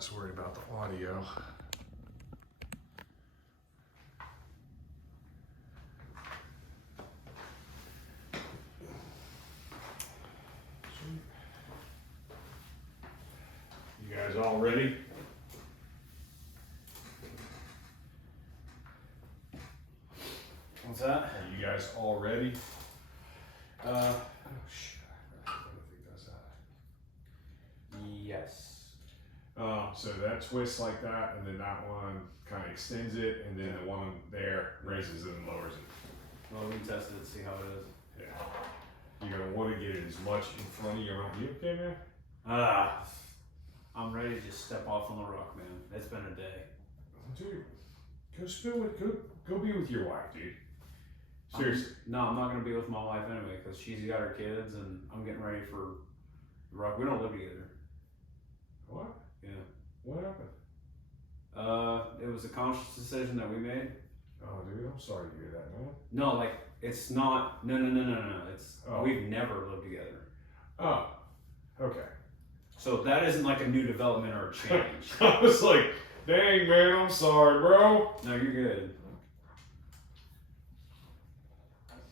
less worried about the audio. You guys all ready? What's that? Are you guys all ready? Uh, Oh shit, I don't think that's that. yes. So that twists like that, and then that one kind of extends it, and then the one there raises it and lowers it. Well, we can test it, see how it is. Yeah. You're gonna want to get it as much in front of your mouth. You okay, man? I'm ready to just step off on the rock, man. It's been a day. Dude, go be with your wife, dude. Seriously. I'm not gonna be with my wife anyway, because she's got her kids, and I'm getting ready for the rock. We don't live together. What? Yeah. What happened? It was a conscious decision that we made. Oh, dude, I'm sorry to hear that, man. No, like, it's not, no. It's, we've never lived together. Oh, okay. So that isn't like a new development or a change. I was like, dang, man, I'm sorry, bro. No, you're good.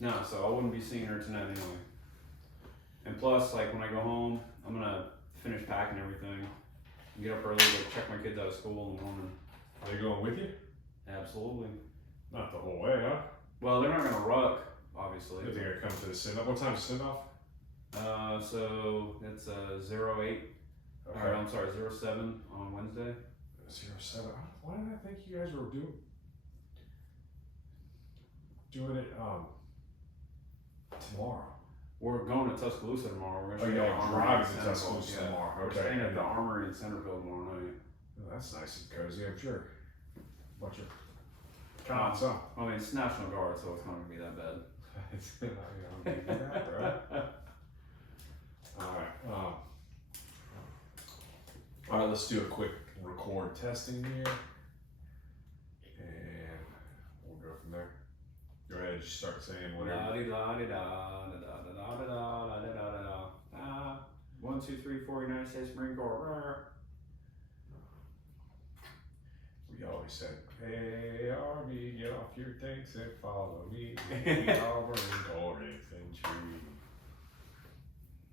No, so I wouldn't be seeing her tonight anyway. And plus, like, when I go home, I'm gonna finish packing everything. And get up early to check my kids out of school in the morning. Are they going with you? Absolutely. Not the whole way, huh? Well, they're not gonna ruck, obviously. They're gonna come to the send-off. What time's the send-off? So it's 08. Okay. Or, I'm sorry, 07 on Wednesday. 07. Why did I think you guys were doing it tomorrow? We're going to Tuscaloosa tomorrow. We're gonna Oh, stay at the y'all Armory driving in to Centerville. Tuscaloosa tomorrow. We're Okay. staying at the Armory in Centerville tomorrow night. Oh, that's nice and cozy, I'm sure. Bunch of cots, huh? I mean, it's National Guard, so it's not gonna be that bad. I'll give you that, bro. All right, let's do a quick record testing here, and we'll go from there. Go ahead, just start saying whatever. La-di-da-di-da-da-da-da-da-da-da-da. 1, 2, 3, 4, United States Marine Corps. We always said, "Hey, Army, get off your tanks and follow me. We are Marine Corps infantry."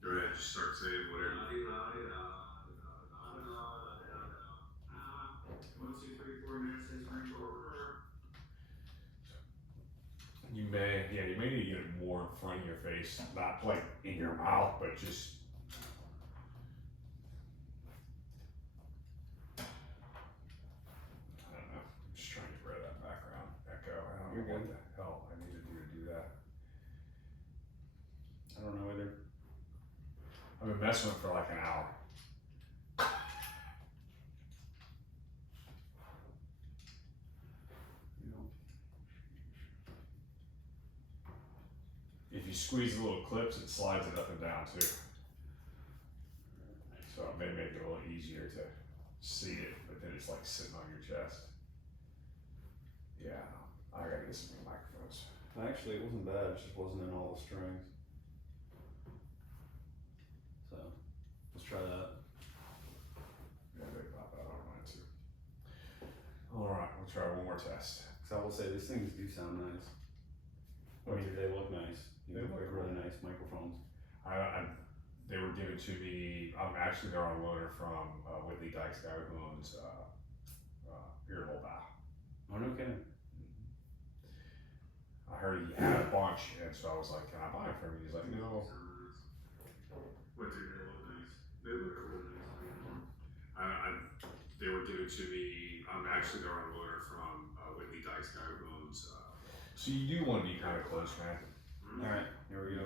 Go ahead, just start saying whatever. 1, 2, 3, 4, United States Marine Corps. You may need to get it more in front of your face, not like in your mouth, but just. I don't know. I'm just trying to get rid of that background echo. I don't You're know good. what the hell I need to do that. I don't know either. I've been messing with it for like an hour. If you squeeze the little clips, it slides it up and down too. So it may make it a little easier to see it, but then it's like sitting on your chest. Yeah, I gotta get some new microphones. Actually, it wasn't bad. It just wasn't in all the strings. So, let's try that. Yeah, they pop out on mine too. All right, we'll try one more test. Because I will say, these things do sound nice. I mean, they look nice. They look really nice microphones. They were given to me. Actually, they're on loaner from Whitley Dykes, guy who owns Beer Hole Bow. Oh, no kidding. I heard he had a bunch, and so I was like, "Can I buy them from you?" He's like, "No." What do they look nice? They look really nice. They were given to me. Actually, they're on loaner from Whitley Dykes, guy who owns. So you do want to be kind of close, man. All right, here we go.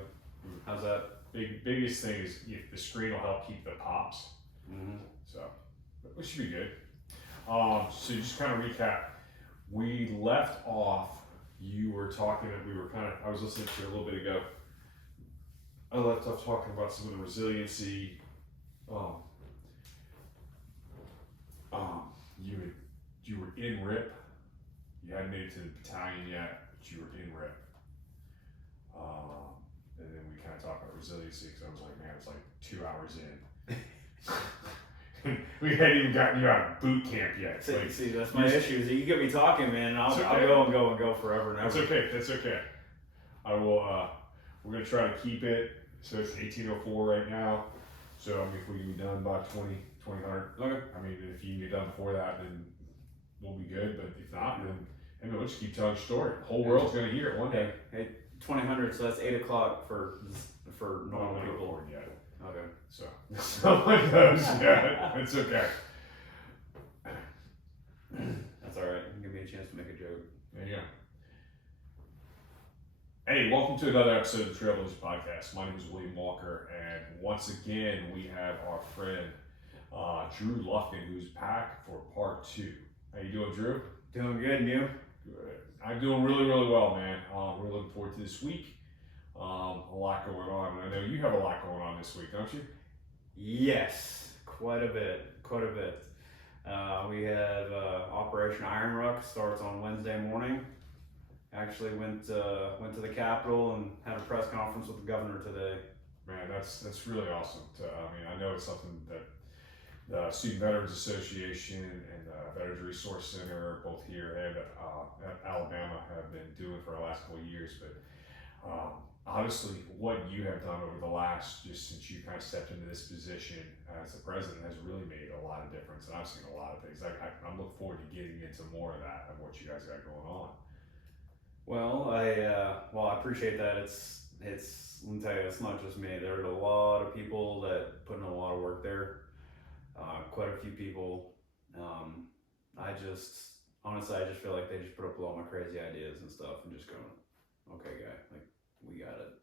How's that? Biggest thing is if the screen will help keep the pops. Mm-hmm. So, it should be good. So just kind of recap. We left off. You were talking. I was listening to you a little bit ago. I left off talking about some of the resiliency. You were in RIP. You hadn't made it to the battalion yet, but you were in RIP. And then we kind of talked about resiliency because I was like, man, it's like 2 hours in. We hadn't even gotten you out of boot camp yet. See, that's my issue. You get me talking, man. I'll go forever and ever. That's okay. I will. We're gonna try to keep it. So it's 1804 right now. So I mean, if we can be done by 2000. Okay. I mean, if you can get done before that, then we'll be good. But if not, then we'll just keep telling your story. The whole world's gonna hear it one day. Hey, 2000. So that's 8 o'clock for normal people. Yet. Okay. So someone knows. Yeah, it's okay. That's all right. Give me a chance to make a joke. There you go. Hey, welcome to another episode of the Trailblazers Podcast. My name is William Walker, and once again, we have our friend Drew Lufkin, who's back for part 2. How you doing, Drew? Doing good, and you? Good. I'm doing really, really well, man. We're looking forward to this week. A lot going on. I know you have a lot going on this week, don't you? Yes, quite a bit. We have Operation Iron Ruck starts on Wednesday morning. Actually went to the Capitol and had a press conference with the governor today. Man, that's really awesome. I know it's something that the Student Veterans Association and the Veterans Resource Center, both here and at Alabama, have been doing for the last couple of years. But honestly, what you have done over the last, just since you kind of stepped into this position as the president, has really made a lot of difference. And I've seen a lot of things. I'm looking forward to getting into more of that and what you guys got going on. Well, I appreciate that. It's let me tell you, it's not just me. There's a lot of people that put in a lot of work there. Quite a few people. Honestly, I just feel like they just put up with all my crazy ideas and stuff and just going, okay, guy, like, we got it.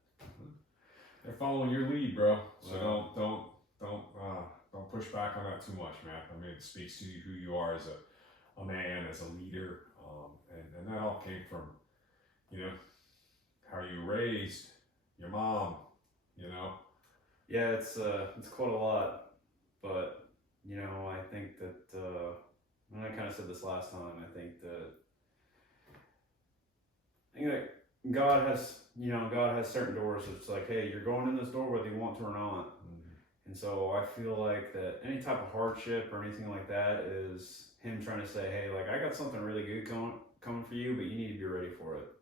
They're following your lead, bro. So don't push back on that too much, man. I mean, it speaks to you who you are as a man, as a leader, and that all came from, how you were raised, your mom, Yeah, it's quite a lot, but I think that, and I kind of said this last time, I think that God has certain doors. It's like, hey, you're going in this door whether you want to or not. Mm-hmm. And so I feel like that any type of hardship or anything like that is him trying to say, hey, like, I got something really good coming for you, but you need to be ready for it.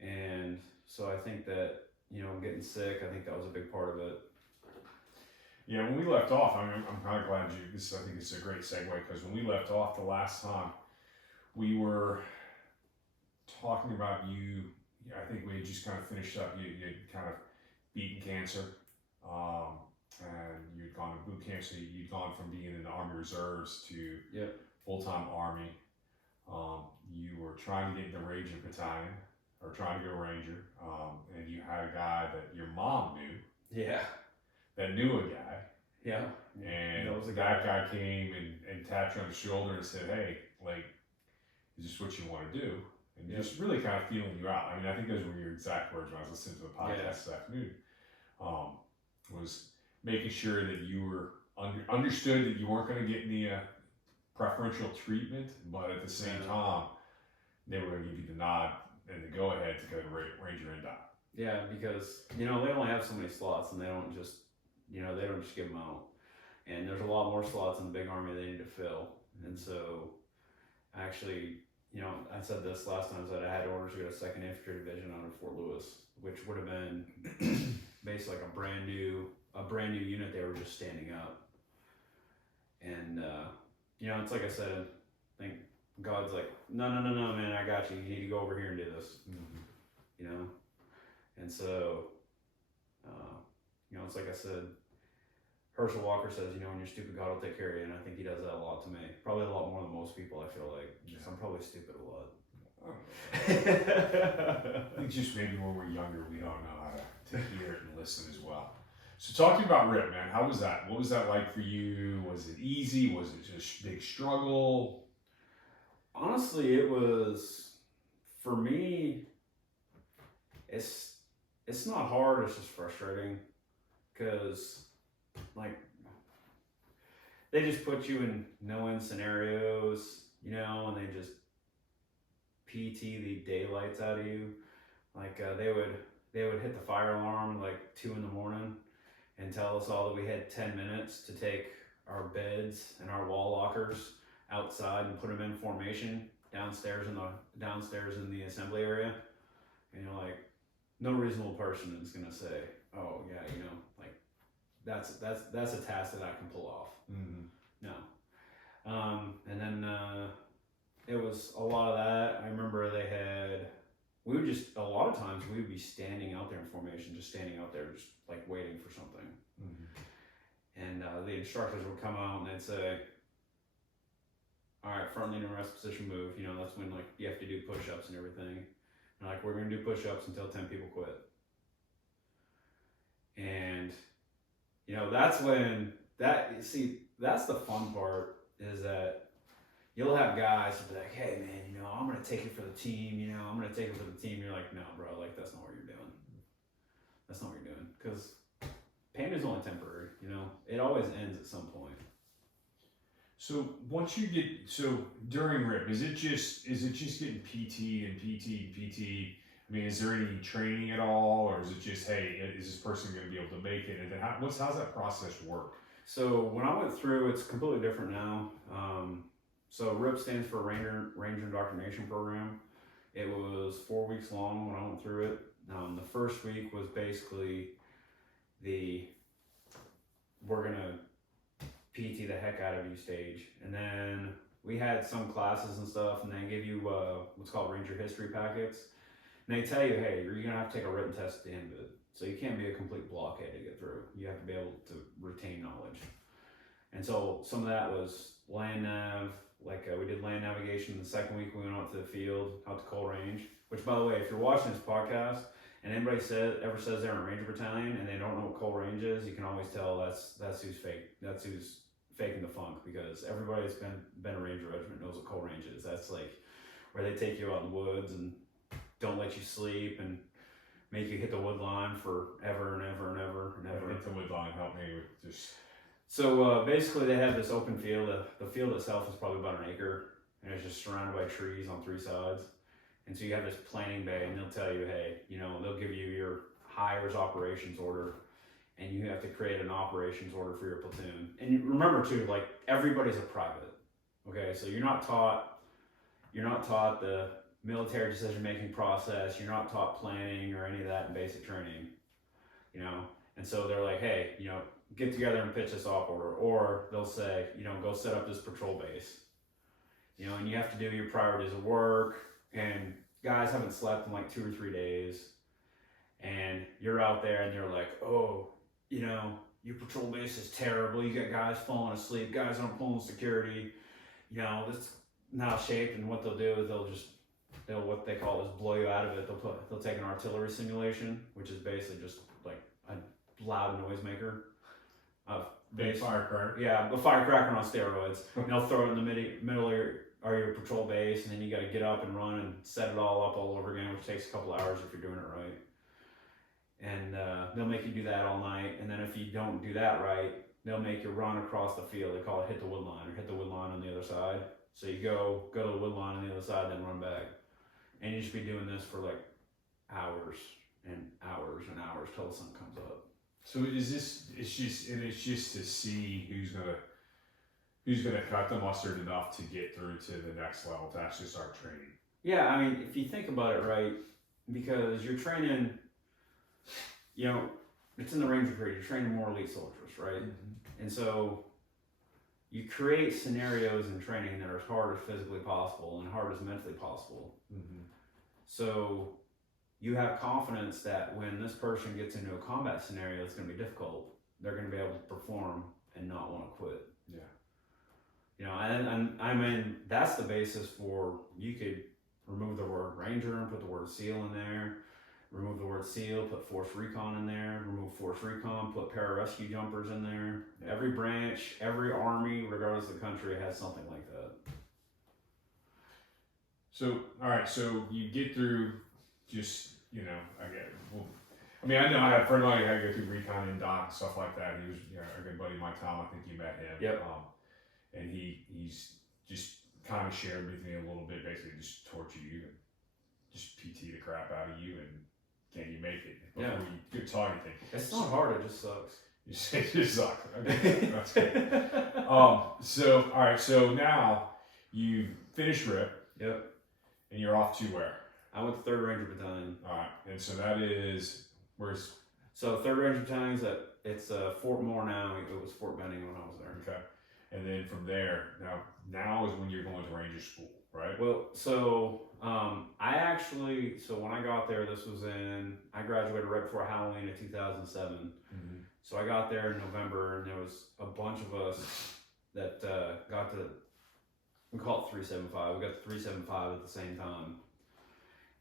And so I think that, getting sick, I think that was a big part of it. Yeah, when we left off, I'm kind of glad I think it's a great segue, because when we left off the last time, we were talking about you. I think we had just kind of finished up. You had kind of beaten cancer, and you'd gone to boot camp. So you'd gone from being in the Army Reserves to full-time Army. You were trying to get in the Ranger Battalion, or trying to go Ranger, and you had a guy that your mom knew. Yeah. That knew a guy. Yeah. And that guy came and tapped you on the shoulder and said, hey, like, is this what you want to do? And just really kind of feeling you out. I mean, I think those were your exact words when I was listening to the podcast this afternoon. Was making sure that you were understood that you weren't going to get any preferential treatment, but at the same time, they were going to give you the nod and the go-ahead to go to Ranger NDOT. Yeah, because, they only have so many slots, and they don't just give them out. And there's a lot more slots in the big Army they need to fill. And so, actually, I said this last time, that I had orders to go to 2nd Infantry Division under Fort Lewis, which would have been basically like a brand new unit. They were just standing up. And, it's like I said, I think God's like, no, man, I got you. You need to go over here and do this. Mm-hmm. And so, it's like I said, Herschel Walker says, when you're stupid, God will take care of you. And I think he does that a lot to me. Probably a lot more than most people, I feel like. Because I'm probably stupid a lot. I think just maybe when we're younger, we don't know how to hear it and listen as well. So talking about RIP, man, how was that? What was that like for you? Was it easy? Was it just a big struggle? Honestly, it was, for me, it's not hard, it's just frustrating. Because, like, they just put you in no-win scenarios, and they just PT the daylights out of you. Like, they would hit the fire alarm like 2 a.m. and tell us all that we had 10 minutes to take our beds and our wall lockers outside and put them in formation downstairs in the assembly area. And you're like, no reasonable person is gonna say, oh yeah, you know, like that's a task that I can pull off. Mm-hmm. No. And then it was a lot of that. I remember a lot of times we would be standing out there in formation, just standing out there, just like waiting for something. Mm-hmm. And the instructors would come out and they'd say, all right, front lean and rest position move. You know, that's when like you have to do push-ups and everything. And like, we're gonna do push-ups until 10 people quit. And you know, that's the fun part, is that you'll have guys who'll be like, hey man, you know, I'm gonna take it for the team, you know, I'm gonna take it for the team. You're like, no bro, like that's not what you're doing. That's not what you're doing. Because pain is only temporary, you know, it always ends at some point. So once you during RIP, is it just getting PT and PT? I mean, is there any training at all, or is it just, hey, is this person going to be able to make it? And then how's that process work? So when I went through, it's completely different now. So RIP stands for Ranger Indoctrination Program. It was 4 weeks long when I went through it. The first week was basically we're gonna PT the heck out of you stage, and then we had some classes and stuff, and they give you what's called Ranger history packets, and they tell you, hey, you're gonna have to take a written test at the end of it, so you can't be a complete blockhead to get through. You have to be able to retain knowledge. And so some of that was land nav, we did land navigation. The second week we went out to the field, out to Coal Range, which, by the way, if you're watching this podcast and anybody ever says they're in a Ranger battalion and they don't know what Coal Range is, you can always tell that's who's fake. That's who's faking the funk, because everybody that's been a Ranger regiment knows what Coal Range is. That's like where they take you out in the woods and don't let you sleep and make you hit the wood line forever and ever and ever and ever. Hit the wood line, help me with just. So basically they have this open field. The field itself is probably about an acre, and it's just surrounded by trees on 3 sides. And so you have this planning bay, and they'll tell you, hey, you know, they'll give you your hires operations order, and you have to create an operations order for your platoon. And you remember too, like, everybody's a private. Okay, so you're not taught the military decision-making process. You're not taught planning or any of that in basic training, you know. And so they're like, hey, you know, get together and pitch this op order. Or they'll say, you know, go set up this patrol base. You know, and you have to do your priorities of work, and guys haven't slept in like 2 or 3 days. And you're out there and they're like, oh, you know, your patrol base is terrible. You got guys falling asleep, guys aren't pulling security. You know, this is not shaped. And what they'll do is they'll what they call is blow you out of it. They'll take an artillery simulation, which is basically just like a loud noisemaker. Big firecracker. Yeah, a firecracker on steroids. And they'll throw it in the middle of your patrol base, and then you got to get up and run and set it all up all over again, which takes a couple hours if you're doing it right. And they'll make you do that all night, and then if you don't do that right, they'll make you run across the field. They call it hit the wood line, or hit the wood line on the other side. So you go to the wood line on the other side, then run back. And you just be doing this for like hours and hours and hours till the sun comes up. So it's just to see who's gonna cut the mustard enough to get through to the next level, to actually start training. Yeah, I mean, if you think about it, right, because you're training, you know, it's in the Ranger period, you're training more elite soldiers, right? Mm-hmm. And so you create scenarios in training that are as hard as physically possible and hard as mentally possible. Mm-hmm. So you have confidence that when this person gets into a combat scenario that's going to be difficult, they're going to be able to perform and not want to quit. Yeah. You know, and I mean, that's the basis for, you could remove the word Ranger and put the word SEAL in there, remove the word SEAL, put Force Recon in there, remove Force Recon, put pararescue jumpers in there. Yeah. Every branch, every army, regardless of the country, has something like that. So, all right, so you get through just, you know, I know I had a friend of mine who had to go through recon and doc and stuff like that. He was, you know, a good buddy of mine, Tom. I think you met him. Yep. And he's just kind of shared with me a little bit, basically just torture you and just PT the crap out of you, and can you make it before you tell anything. It's not hard, it just sucks. You say you suck. Okay, that's good. So all right, so now you finished RIP. Yep. And you're off to where? I went to 3rd Ranger Battalion. All right, and so that is where's? So 3rd Ranger Battalion's it's Fort Moore now. It was Fort Benning when I was there. Okay, and then from there, now is when you're going to Ranger School, right? Well, so so when I got there, I graduated right before Halloween of 2007. Mm-hmm. So I got there in November, and there was a bunch of us that got to, we call it 375. We got to 375 at the same time.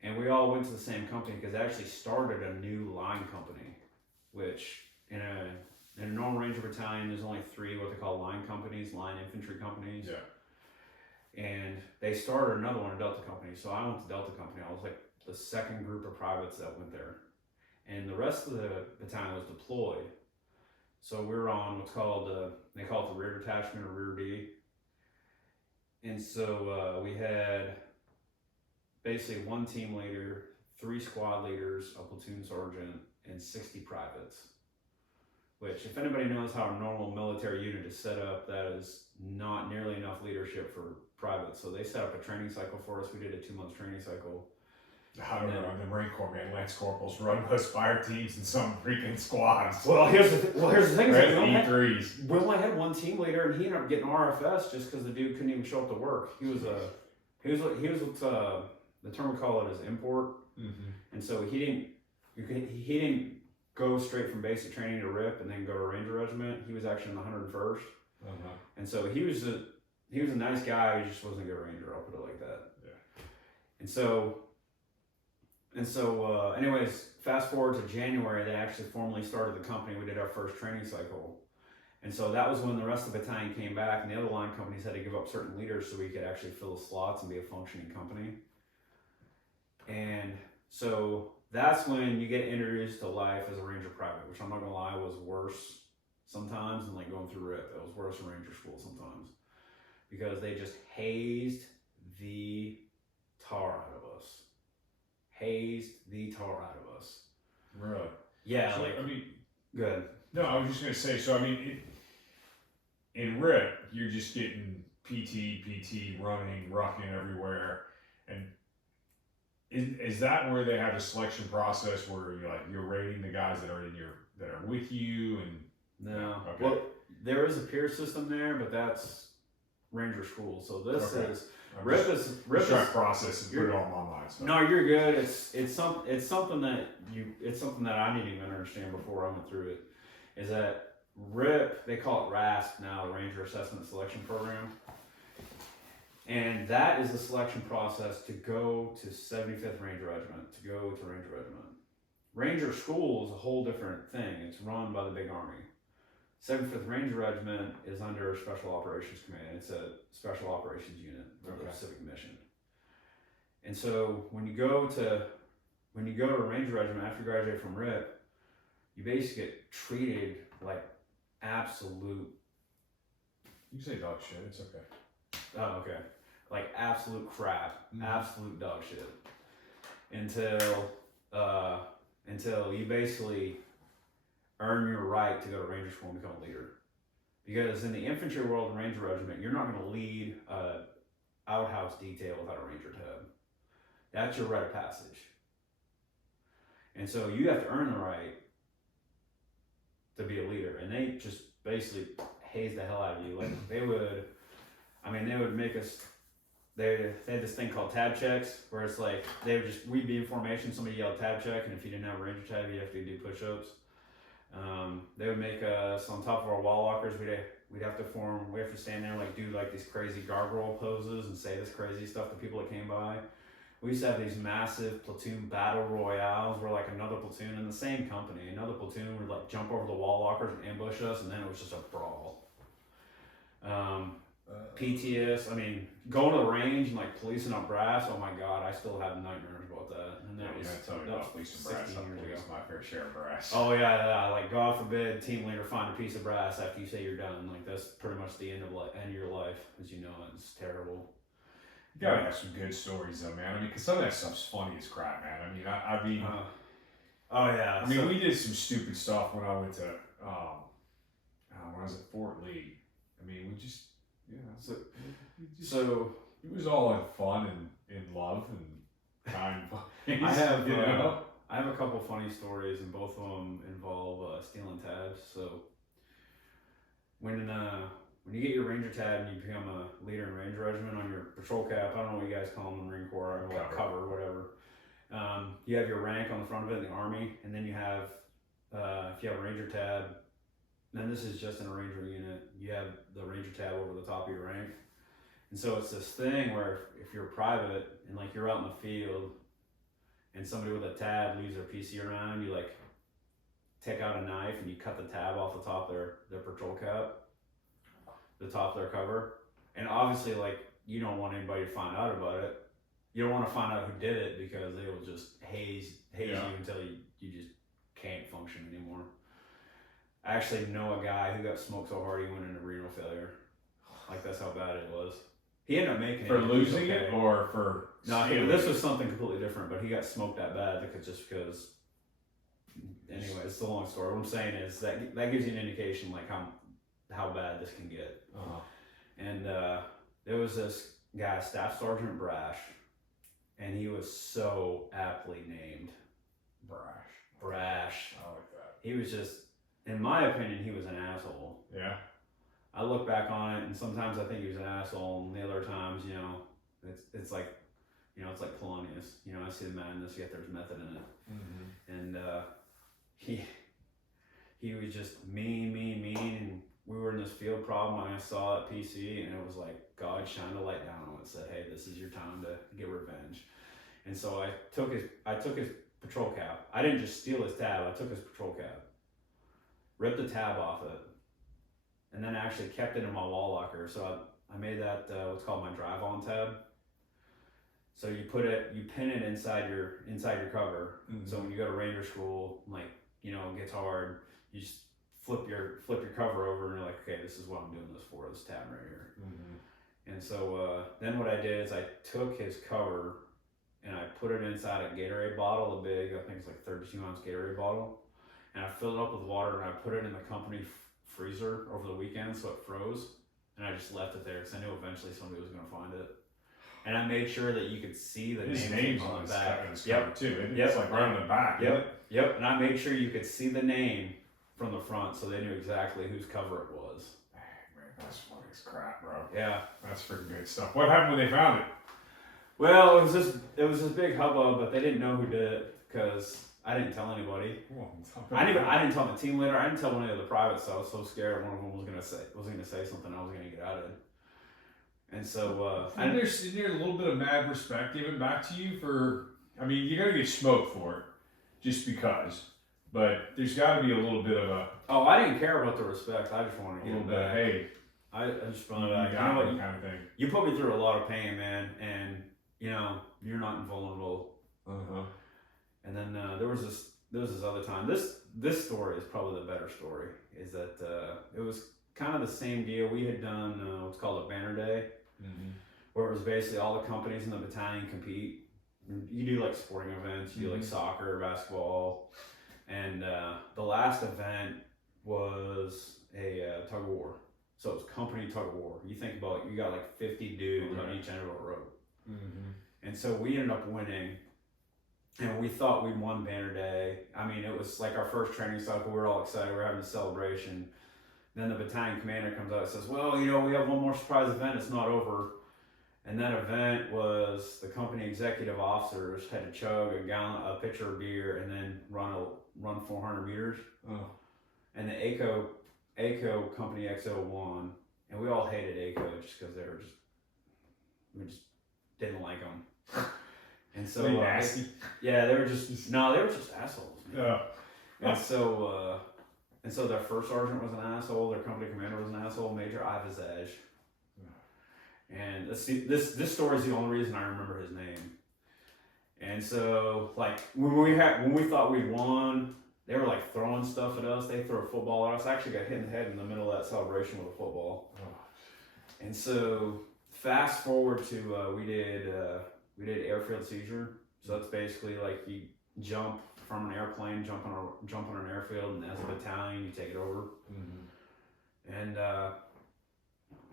And we all went to the same company because they actually started a new line company, which in a normal Ranger battalion, there's only 3 what they call line companies, line infantry companies. Yeah. And they started another one, a Delta company. So I went to Delta company. I was like the second group of privates that went there. And the rest of the battalion was deployed. So we were on what's called, they call it the rear detachment or rear D. And so we had basically 1 team leader, 3 squad leaders, a platoon sergeant, and 60 privates. Which, if anybody knows how a normal military unit is set up, that is not nearly enough leadership for privates. So they set up a training cycle for us. We did a 2-month training cycle. I don't know. The Marine Corps, man, Lance Corporals run those fire teams in some freaking squads. Well, here's the thing. Right, E3s. We only had 1 team leader, and he ended up getting RFS just because the dude couldn't even show up to work. He was what the term we call it is import, and so he didn't go straight from basic training to RIP and then go to Ranger Regiment. He was actually in the 101st, and so he was a nice guy. He just wasn't a good Ranger. I'll put it like that. Yeah. And so, anyways, fast forward to January, they actually formally started the company. We did our first training cycle. And so that was when the rest of the battalion came back, and the other line companies had to give up certain leaders so we could actually fill the slots and be a functioning company. And so that's when you get introduced to life as a Ranger private, which I'm not gonna lie, was worse sometimes than like going through RIP. It was worse in Ranger school sometimes because they just hazed the tar out of us. Really? Yeah, So, like, I mean, good. no, I was just gonna say. So I mean, in RIP, you're just getting PT, running, rucking everywhere, and is that where they have a selection process where you're rating the guys that are with you and no? Okay. Well, there is a peer system there, but that's Ranger school. So this is RIP is trying to process and put it all in my mind. So. No, you're good. It's something that I didn't even understand before I went through it. Is that RIP? They call it RASP now, the Ranger Assessment Selection Program, and that is the selection process to go to 75th Ranger Regiment, to go to Ranger Regiment. Ranger school is a whole different thing. It's run by the big Army. 75th Ranger Regiment is under Special Operations Command. It's a Special Operations unit for the Pacific Mission. And so when you go to a Ranger Regiment after you graduate from RIP, you basically get treated like absolute. You can say dog shit. It's okay. Oh, okay. Like absolute crap, absolute dog shit, until you basically earn your right to go to Ranger School and become a leader. Because in the infantry world and Ranger Regiment, you're not going to lead an outhouse detail without a Ranger tab. That's your rite of passage. And so you have to earn the right to be a leader. And they just basically haze the hell out of you. Like they would make us, they had this thing called tab checks, where it's like, we'd be in formation, somebody yelled tab check, and if you didn't have a Ranger tab, you'd have to do push-ups. They would make us on top of our wall lockers. We'd have to stand there and do these crazy gargoyle poses and say this crazy stuff to people that came by. We used to have these massive platoon battle royales where another platoon in the same company, another platoon would jump over the wall lockers and ambush us, and then it was just a brawl. PTS, going to the range and policing up brass, oh my god, I still have nightmares about that. And that was policing brass. My fair share of brass. Oh yeah, God forbid team leader find a piece of brass after you say you're done. That's pretty much the end of your life, as you know it. It's terrible. You gotta have some good stories though, man. Because some of that stuff's funny as crap, man. Oh yeah. We did some stupid stuff when I went to when I was at Fort Lee. I mean, we just, So it was all in fun and in love and kind. I have you know? I have a couple funny stories, and both of them involve stealing tabs. So when you get your ranger tab and you become a leader in ranger regiment on your patrol cap, I don't know what you guys call them in the Marine Corps, or like cover, whatever. You have your rank on the front of it in the Army, and then you have if you have a ranger tab, then this is just in a ranger unit, you have the ranger tab over the top of your rank. And so it's this thing where if you're private and like you're out in the field and somebody with a tab leaves their PC around, you like take out a knife and you cut the tab off the top of their patrol cap, the top of their cover. And obviously, like, you don't want anybody to find out about it. You don't want to find out who did it because they will just haze you until you just can't function anymore. I actually know a guy who got smoked so hard he went into renal failure. Like, that's how bad it was. He ended up making for it. Losing it or for no, this was something completely different, but he got smoked that bad because anyway, it's the long story. What I'm saying is that gives you an indication like how bad this can get. And there was this guy, Staff Sergeant Brash, and he was so aptly named Brash. I like that. He was just, in my opinion, he was an asshole. Yeah. I look back on it, and sometimes I think he was an asshole, and the other times, you know, it's like, you know, it's like Polonius. You know, I see the madness, yet there's method in it. Mm-hmm. And he was just mean, and we were in this field problem, and I saw it at PC, and it was like God shined a light down on it and said, hey, this is your time to get revenge. And so I took his patrol cap. I didn't just steal his tab, I took his patrol cap, ripped the tab off it, and then I actually kept it in my wall locker. So I made that what's called my drive-on tab. So you pin it inside your cover. Mm-hmm. So when you go to Ranger school, like, you know, it gets hard, you just flip your cover over and you're like, okay, this is what I'm doing this for, this tab right here. Mm-hmm. And so then what I did is I took his cover and I put it inside a Gatorade bottle, a big, I think it's like 32-ounce Gatorade bottle, and I filled it up with water and I put it in the company freezer over the weekend so it froze, and I just left it there because I knew eventually somebody was going to find it. And I made sure that you could see the names on the back. Yep. Too. It's like right on the back. Yep. And I made sure you could see the name from the front, so they knew exactly whose cover it was. Man, that's funny as crap, bro. Yeah. That's freaking good stuff. What happened when they found it? Well, it was this big hubbub, but they didn't know who did it because I didn't tell anybody. I didn't tell the team leader. I didn't tell one of the privates. So I was so scared one of them was gonna say something I was gonna get outed. And so and there's a little bit of mad respect given back to you for. I mean, you gotta get smoked for it, just because. But there's got to be a little bit of a. Oh, I didn't care about the respect. I just wanted to get a little bit. Hey, I just wanted to. You know what, kind of thing. You put me through a lot of pain, man, and you know you're not invulnerable. And then there was this other time. This story is probably the better story. Is that it was kind of the same deal. We had done what's called a banner day, where it was basically all the companies in the battalion compete. You do like sporting events. You do like soccer, basketball. And the last event was a tug of war. So it was company tug of war. You think about it, you got like 50 dudes on each end of a rope. And so we ended up winning. And we thought we'd won banner day. I mean, it was like our first training cycle. We were all excited. We were having a celebration. Then the battalion commander comes out and says, well, you know, we have one more surprise event. It's not over. And that event was the company executive officers had to chug a pitcher of beer and then run 400 meters. And the ACO company XO won, and we all hated ACO just because we just didn't like them. And so nasty. They were just assholes. Man. And so their first sergeant was an asshole, their company commander was an asshole, Major Ivazaj. And this story is the only reason I remember his name. And so, like, when we thought we'd won, they were like throwing stuff at us. They threw a football at us. I actually got hit in the head in the middle of that celebration with a football. And so, fast forward to we did airfield seizure. So that's basically like you jump from an airplane, jump on an airfield, and as a battalion, you take it over. And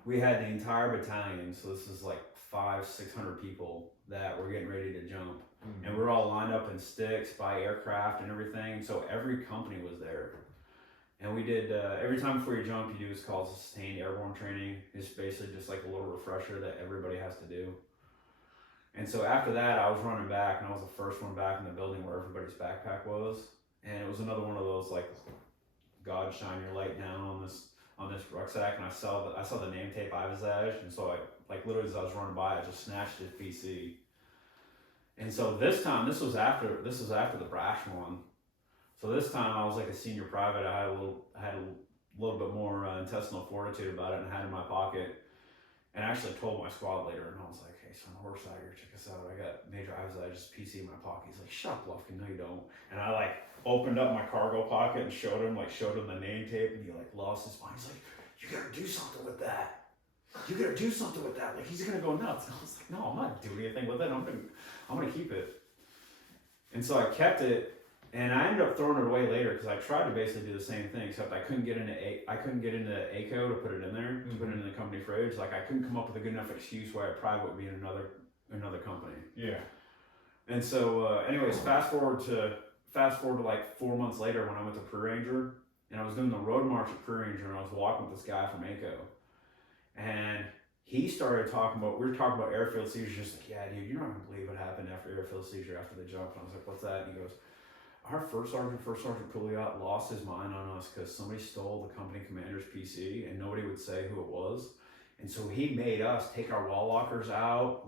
we had the entire battalion, so this is like 500-600 people that were getting ready to jump. And we were all lined up in sticks by aircraft and everything, so every company was there. And we did, every time before you jump, you do what's called sustained airborne training. It's basically just like a little refresher that everybody has to do. And so after that, I was running back, and I was the first one back in the building where everybody's backpack was. And it was another one of those, like, God shine your light down on this rucksack, and I saw the name tape ASVA, and so I, like, literally as I was running by, I just snatched his PC. And so this time, this was after the brash one. So this time I was like a senior private. I had a little bit more intestinal fortitude about it, and I had it in my pocket. And I actually told my squad leader, and I was like, "Hey, son, horse out here, check us out. I got Major ASVA just PC in my pocket." He's like, "Shut up, Lufkin, no you don't." And I like opened up my cargo pocket and showed him the name tape, and he like lost his mind. He's like, "You gotta do something with that. You gotta do something with that. Like he's gonna go nuts." And I was like, "No, I'm not doing anything with it. I'm gonna keep it." And so I kept it, and I ended up throwing it away later because I tried to basically do the same thing, except I couldn't get into ACO to put it in there, to put it in the company fridge. Like I couldn't come up with a good enough excuse why a private would be in another company. Yeah. And so, anyways, fast forward to like 4 months later when I went to Pre-Ranger, and I was doing the road march at Pre-Ranger, and I was walking with this guy from ACO, and we were talking about airfield seizures. Just like, "Yeah, dude, you're not gonna believe what happened after airfield seizure after the jump." And I was like, "What's that?" And he goes, "Our first sergeant Pouliot lost his mind on us because somebody stole the company commander's PC and nobody would say who it was. And so he made us take our wall lockers out.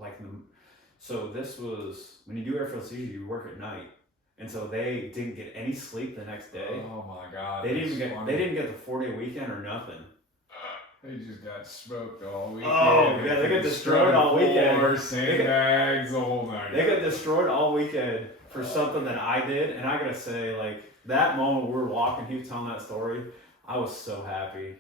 So this was, when you do airfield seizure, you work at night. And so they didn't get any sleep the next day. Oh my God. They didn't get the 4-day weekend or nothing. They just got smoked all weekend. Oh, yeah, they got destroyed all weekend. Sandbags, the whole night. They got destroyed all weekend for something that I did. And I gotta say, like, that moment we were walking, he was telling that story, I was so happy.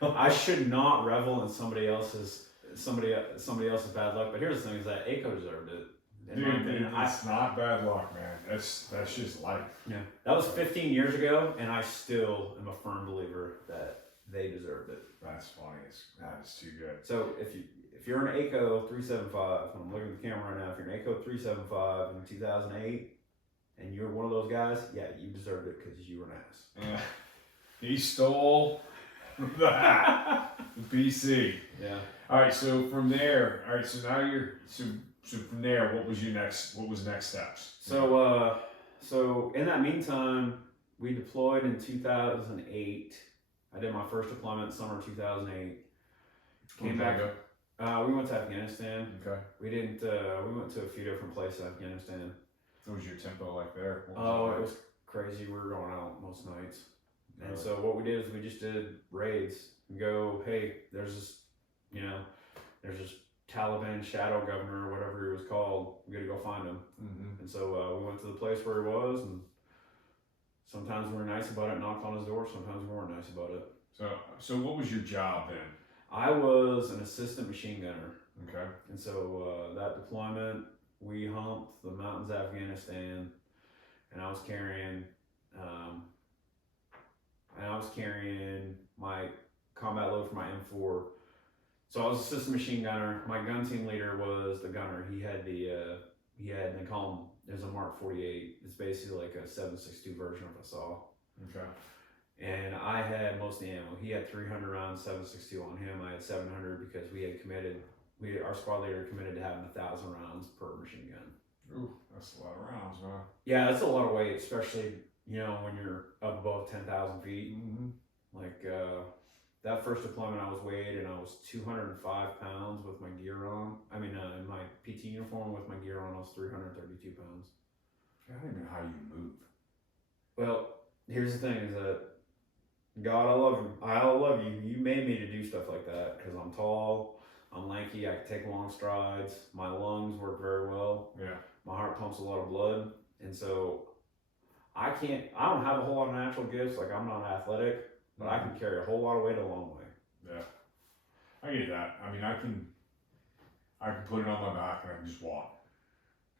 I should not revel in somebody else's bad luck, but here's the thing: is that ACO deserved it. Dude, it's not bad luck, man. That's just life. Yeah, that was 15 years ago, and I still am a firm believer that they deserved it. That's funny. That is too good. So if you're an ACO 375, I'm looking at the camera right now. If you're an ACO 375 in 2008, and you're one of those guys, yeah, you deserved it because you were an ass. Yeah, he stole the PC. Yeah. All right. So from there, So now so from there, what was next steps? So in that meantime, we deployed in 2008. I did my first deployment summer 2008. Came back. We went to Afghanistan. Okay. We didn't. We went to a few different places in Afghanistan. What was your tempo like there? It was crazy. We were going out most nights. And Really? so what we did is we just did raids and go, hey, there's this Taliban shadow governor or whatever he was called. We got to go find him. Mm-hmm. And so we went to the place where he was, and sometimes we were nice about it, knocked on his door. Sometimes we weren't nice about it. So what was your job then? I was an assistant machine gunner. Okay. And so that deployment, we humped the mountains of Afghanistan, and I was carrying my combat load for my M4. So I was assistant machine gunner. My gun team leader was the gunner. They call him, there's a Mark 48. It's basically like a 7.62 version of a saw. Okay. And I had most of the ammo. He had 300 rounds 7.62 on him. I had 700 because our squad leader committed to having 1,000 rounds per machine gun. Ooh, that's a lot of rounds, huh? Yeah, that's a lot of weight, especially, when you're up above 10,000 feet. Mm-hmm. Like, that first deployment I was weighed, and I was 205 pounds with my gear on. In my PT uniform with my gear on, I was 332 pounds. I don't even know how you move. Well, here's the thing: is that God, I love you. You made me to do stuff like that because I'm tall, I'm lanky, I can take long strides. My lungs work very well. Yeah. My heart pumps a lot of blood, and so I don't have a whole lot of natural gifts. Like, I'm not athletic, but I can carry a whole lot of weight a long way. Yeah, I get that. I can put it on my back and I can just walk.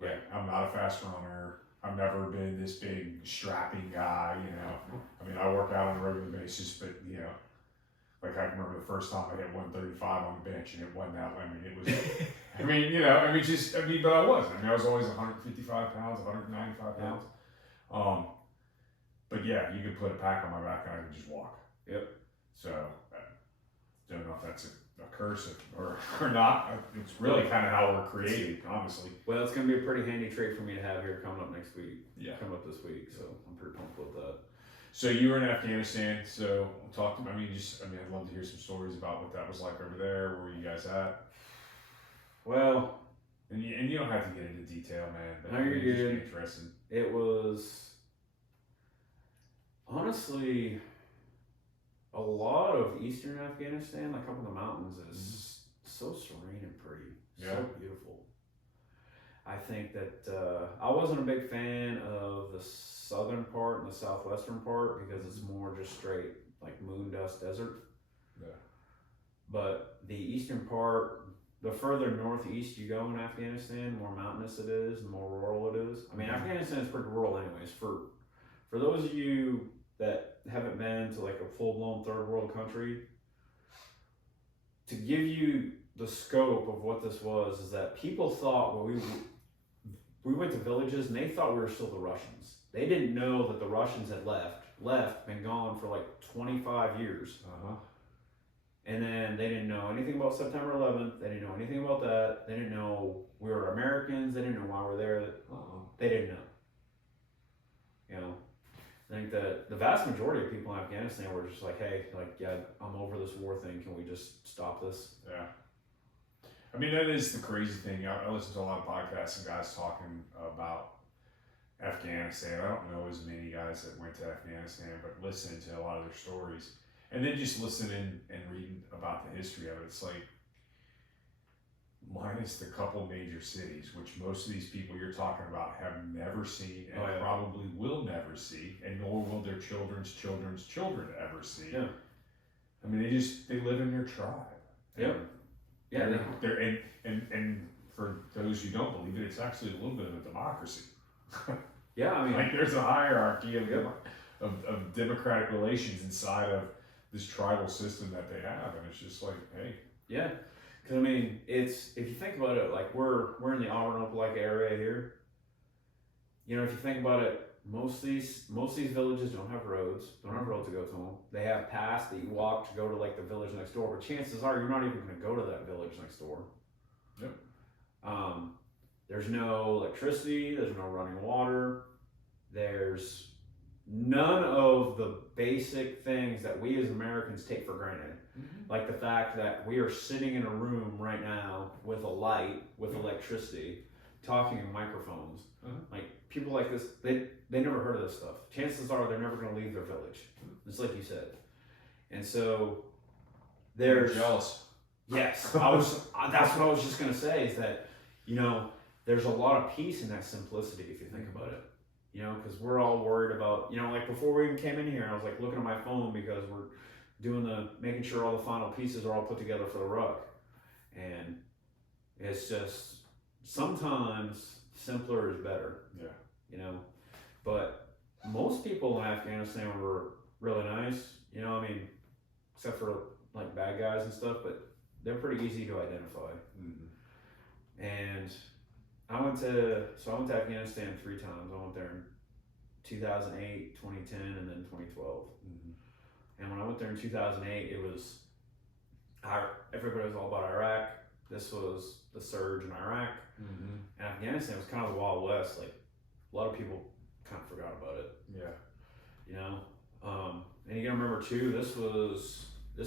Yeah. I'm not a fast runner. I've never been this big strapping guy, I work out on a regular basis, but Like I can remember the first time I hit 135 on the bench, and it wasn't that. I mean, it was. I mean, you know, but I was. I mean, I was always 155 pounds, 195 pounds. But yeah, you could put a pack on my back and I could just walk. Yep. So, don't know if that's a curse or not. It's really kind of how we're created, honestly. Well, it's going to be a pretty handy trait for me to have here coming up next week. Yeah. Coming up this week, so I'm pretty comfortable with that. So you were in Afghanistan. So talk to me. I'd love to hear some stories about what that was like over there. Where were you guys at? Well, and you don't have to get into detail, man. But no, you're good. Just interesting. It was honestly a lot of eastern Afghanistan, like up in the mountains, is so serene and pretty, so beautiful. I think that I wasn't a big fan of the southern part and the southwestern part because it's more just straight like moon dust desert. Yeah. But the eastern part, the further northeast you go in Afghanistan, the more mountainous it is, the more rural it is. I mean, Afghanistan is pretty rural anyways. For those of you that haven't been to like a full-blown third world country, to give you the scope of what this was is that people thought when we went to villages and they thought we were still the Russians. They didn't know that the Russians had left, been gone for like 25 years. And then they didn't know anything about September 11th. They didn't know anything about that. They didn't know we were Americans. They didn't know why we're there. They didn't know. You know, I think that the vast majority of people in Afghanistan were just like, hey, like, yeah, I'm over this war thing. Can we just stop this? Yeah. I mean, that is the crazy thing. I listen to a lot of podcasts and guys talking about Afghanistan. I don't know as many guys that went to Afghanistan, but listening to a lot of their stories. And then just listening and reading about the history of it, it's like, minus the couple major cities, which most of these people you're talking about have never seen and probably will never see, and nor will their children's children ever see. Yeah. I mean, they live in their tribe. Yep. Yeah. And for those who don't believe it, it's actually a little bit of a democracy. Yeah, I mean, like there's a hierarchy of democratic relations inside of this tribal system that they have, and it's just like, hey. Yeah, because I mean, it's, if you think about it, like we're in the Auburn-Opelika area here. You know, if you think about it, most of these villages don't have roads to go to them. They have paths that you walk to go to like the village next door, but chances are you're not even going to go to that village next door. Yep. There's no electricity, there's no running water, there's none of the basic things that we as Americans take for granted. Like the fact that we are sitting in a room right now with a light, with electricity, talking in microphones. Like people like this, they never heard of this stuff. Chances are they're never going to leave their village. Just like you said. And so there's... I'm jealous. Yes, that's what I was just going to say is that, you know, there's a lot of peace in that simplicity if you think about it. You know, because we're all worried about, you know, like before we even came in here, I was like looking at my phone because we're making sure all the final pieces are all put together for the ruck. And it's just, sometimes simpler is better. Yeah. You know, but most people in Afghanistan were really nice, you know, I mean, except for like bad guys and stuff, but they're pretty easy to identify. And I went to Afghanistan 3 times. I went there in 2008, 2010, and then 2012. And when I went there in 2008, it was, everybody was all about Iraq. This was the surge in Iraq. And Afghanistan was kind of the Wild West. Like, a lot of people kind of forgot about it. Yeah. You know? And you gotta remember too, this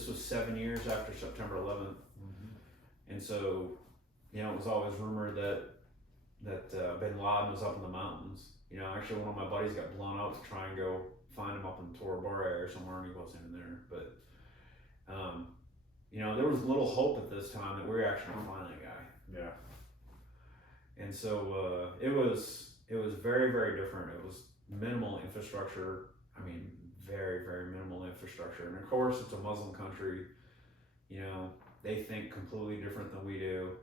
was 7 years after September 11th. And so, you know, it was always rumored that bin Laden was up in the mountains. You know, actually one of my buddies got blown up to try and go find him up in Tora Bora area somewhere, and he wasn't in there. But, you know, there was little hope at this time that we were actually going to find that guy. Yeah. And so it was very, very different. It was minimal infrastructure. I mean, very, very minimal infrastructure. And of course, it's a Muslim country. You know, they think completely different than we do.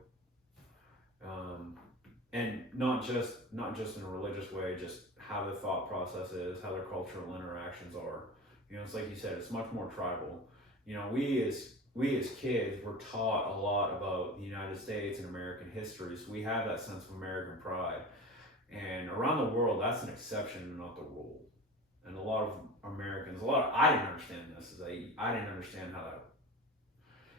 And not just in a religious way, just how the thought process is, how their cultural interactions are. You know, it's like you said, it's much more tribal. you know, we as kids were taught a lot about the United States and American history, so we have that sense of American pride. And around the world, that's an exception and not the rule. And a lot of Americans, I didn't understand this. I didn't understand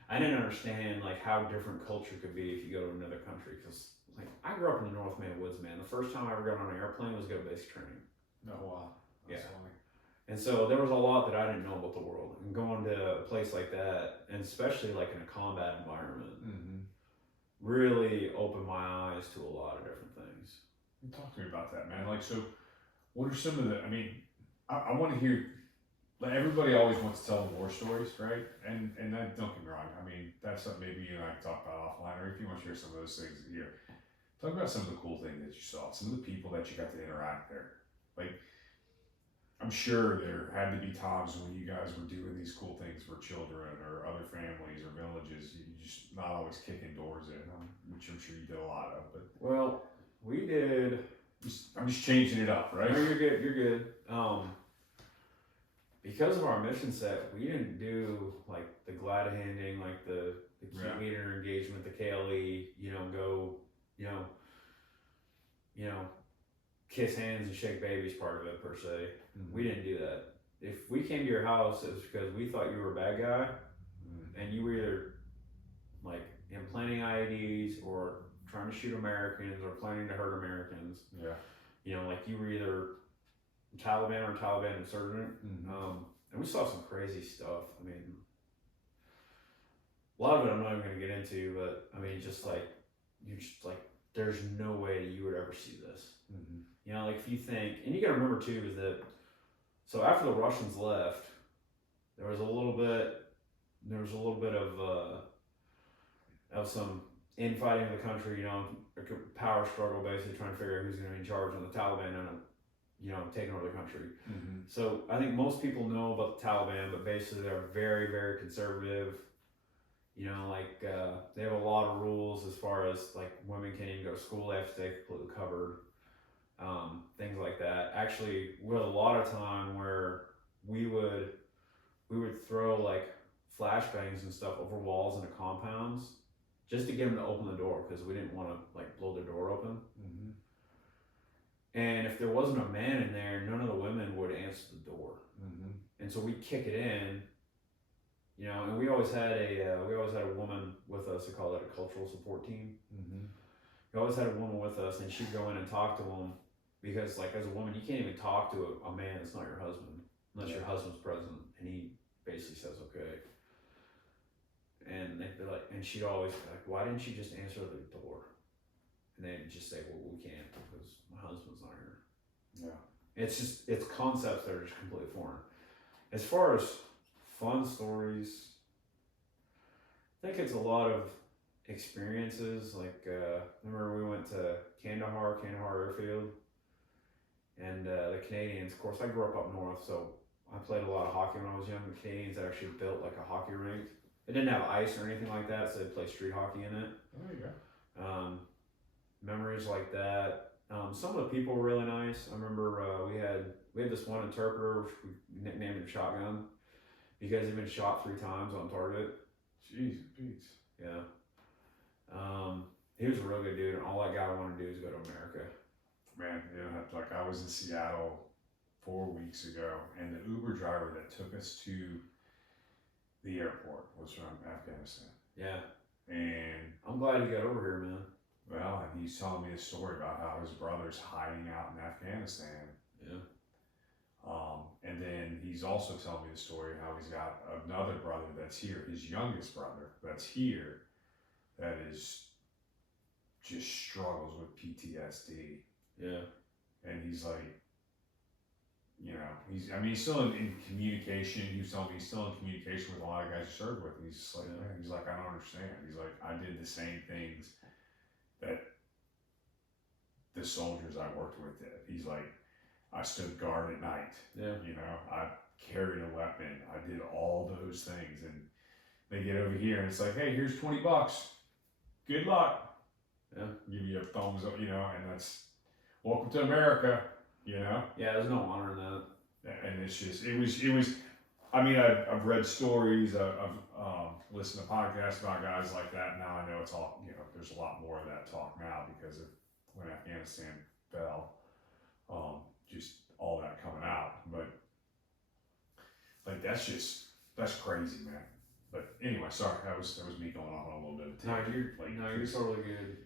I didn't understand like how different culture could be if you go to another country. Because like I grew up in the North Main Woods, man. The first time I ever got on an airplane was go basic training. Oh wow, that's funny. And so there was a lot that I didn't know about the world. And going to a place like that, and especially like in a combat environment, really opened my eyes to a lot of different things. Talk to me about that, man. Like, so what are some of the, I mean, I want to hear, like, everybody always wants to tell war stories, right? And that, don't get me wrong, I mean, that's something maybe you and I can talk about offline, or if you want to share some of those things here. Talk about some of the cool things that you saw, some of the people that you got to interact there. Like, I'm sure there had to be times when you guys were doing these cool things for children or other families or villages, you just not always kicking doors in, which I'm sure you did a lot of. But well, we did. I'm just changing it up, right? No, you're good. You're good. Because of our mission set, we didn't do like the glad handing, like the key leader engagement, the KLE. You know, go. Kiss hands and shake babies part of it per se. We didn't do that. If we came to your house, it was because we thought you were a bad guy, and you were either like implanting IEDs or trying to shoot Americans or planning to hurt Americans. Yeah. You know, like you were either Taliban or Taliban insurgent. And we saw some crazy stuff. I mean, a lot of it I'm not even going to get into, but I mean, just like, there's no way you would ever see this. You know, like if you think, and you got to remember too, is that, so after the Russians left, there was a little bit of some infighting of the country, you know, a power struggle, basically trying to figure out who's going to be in charge, and the Taliban ended up, you know, taking over the country. So I think most people know about the Taliban, but basically they're very, very conservative. You know, like they have a lot of rules as far as like women can't even go to school; they have to stay completely covered. Things like that. Actually, we had a lot of time where we would throw like flashbangs and stuff over walls into compounds just to get them to open the door, because we didn't want to like blow their door open. And if there wasn't a man in there, none of the women would answer the door. And so we'd kick it in, you know. And we always had a woman with us. We call it a cultural support team. We always had a woman with us, and she'd go in and talk to them, because like as a woman, you can't even talk to a man that's not your husband unless your husband's present, and he basically says okay. And they'd be like, and she'd always be like, why didn't you just answer the door? And they'd just say, well, we can't because my husband's not here. It's concepts that are just completely foreign. As far as fun stories, I think it's a lot of experiences. Like, remember we went to Kandahar Airfield, and the Canadians, of course, I grew up north, so I played a lot of hockey when I was young. The Canadians actually built like a hockey rink. It didn't have ice or anything like that, so they'd play street hockey in it. There you go. Memories like that. Some of the people were really nice. I remember we had this one interpreter, which we nicknamed him Shotgun, because he'd been shot 3 times on target. Jeez, Pete. Yeah. He was a real good dude, and all that guy wanted to do is go to America. Man, you know, like I was in Seattle 4 weeks ago, and the Uber driver that took us to the airport was from Afghanistan. Yeah. And I'm glad he got over here, man. Well, and he's telling me a story about how his brother's hiding out in Afghanistan. Yeah. And then he's also telling me the story how he's got another brother that's here, his youngest brother that's here, that is just struggles with PTSD. Yeah. And he's like, you know, he's still in communication. He was telling me he's still in communication with a lot of guys he served with. And he's just like, man, he's like, I don't understand. He's like, I did the same things that the soldiers I worked with did. He's like, I stood guard at night. Yeah. You know, I carried a weapon. I did all those things. And they get over here and it's like, hey, here's $20. Good luck. Yeah. Give you a thumbs up, you know, and that's welcome to America, you know? Yeah, there's no honor in that. And it's just, it was, I mean, I've read stories, I've listened to podcasts about guys like that. And now I know it's all, you know, there's a lot more of that talk now because of when Afghanistan fell, just all that coming out. But like, that's crazy, man. But anyway, sorry, that was me going on a little bit. No, you're totally good.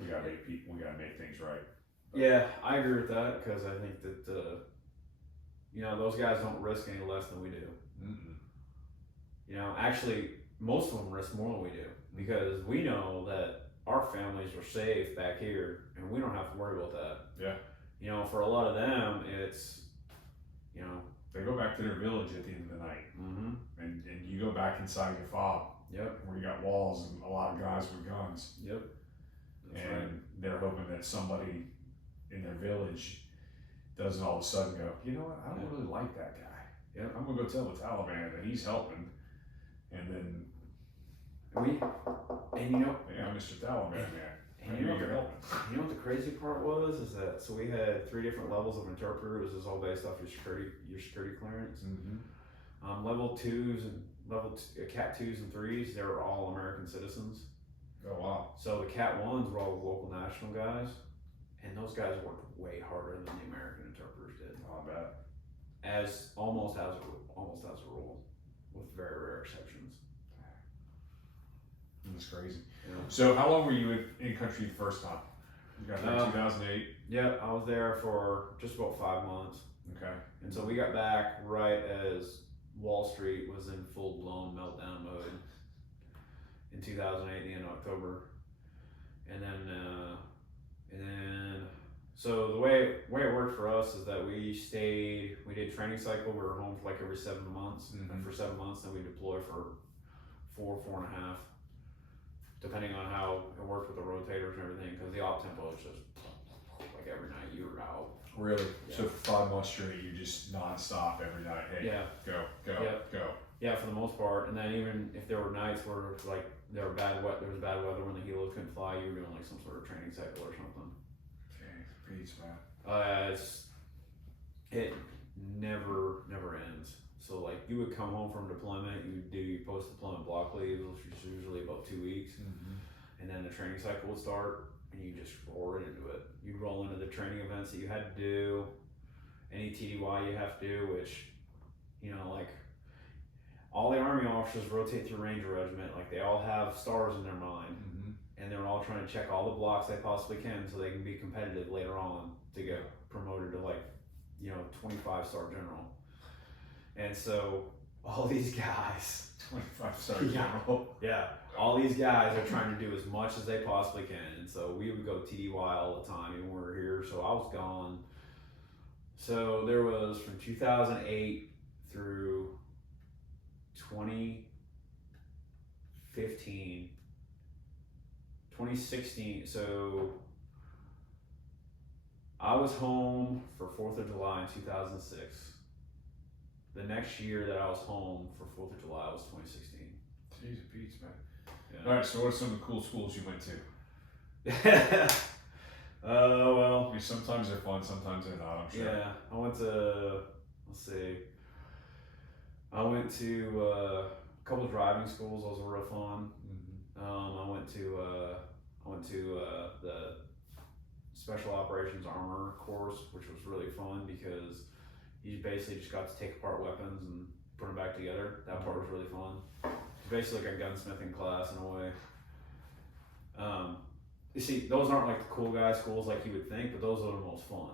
We gotta make things right. But, Yeah, I agree with that because I think that you know, those guys don't risk any less than we do. mm-mm. You know, actually, most of them risk more than we do because we know that our families are safe back here and we don't have to worry about that. Yeah. You know, for a lot of them, it's, you know, They go back to their village at the end of the night, and you go back inside your fob, Yep. where you got walls and a lot of guys with guns, Yep. That's and right. they're hoping that somebody in their village doesn't all of a sudden go, you know what, I don't really like that guy. Yep. I'm gonna go tell the Taliban that he's helping, and then, And you know, yeah, Mr. Taliban, man, I and you knew know, you're helping. you know what the crazy part was is that so we had 3 different levels of interpreters. It was all based off your security clearance. Mm-hmm. Level 2s and Cat 2s and 3s, they were all American citizens. Oh wow. So the Cat 1s were all the local national guys, and those guys worked way harder than the American interpreters did. Oh, I bet. Almost as a rule, with very rare exceptions. That's crazy. Yeah. So how long were you in country the first time? You got there in 2008? Yeah, I was there for just about 5 months. Okay. And so we got back right as Wall Street was in full blown meltdown mode in 2008, the end of October. And then, so the way it worked for us is that we did training cycle. We were home for like every 7 months. Mhm. And for 7 months, then we deploy for 4.5, depending on how it worked with the rotators and everything, because the op tempo is just like every night you were out. Really? Yeah. So for 5 months straight, you just nonstop every night. Hey, Yeah. go, Yep. go. Yeah, for the most part. And then even if there were nights where like there was bad weather when the helos couldn't fly, you were doing like some sort of training cycle or something. Okay, peace, man. It never ends. So like you would come home from deployment, you would do your post deployment block leave, which is usually about 2 weeks, and then the training cycle would start, and you just roll right into it. You'd roll into the training events that you had to do, any TDY you have to do, which, you know, like all the Army officers rotate through Ranger Regiment, like they all have stars in their mind, and they're all trying to check all the blocks they possibly can so they can be competitive later on to get promoted to like, you know, 25-star general. And so all these guys, 25-star Yeah. general. yeah, all these guys are trying to do as much as they possibly can. And so we would go TDY all the time even when we were here. So I was gone. So there was from 2008 through 2016. So I was home for 4th of July in 2006. The next year that I was home for 4th of July was 2016. Jeez, Pete's, man. Yeah. All right, so what are some of the cool schools you went to? Well, I mean, sometimes they're fun, sometimes they're not, I'm sure. yeah, I went to, I went to a couple of driving schools. Those were real fun. I went to the Special Operations Armor course, which was really fun because you basically just got to take apart weapons and put them back together. That part was really fun. It's basically like a gunsmithing class in a way. You see, those aren't like the cool guy schools like you would think, but those are the most fun.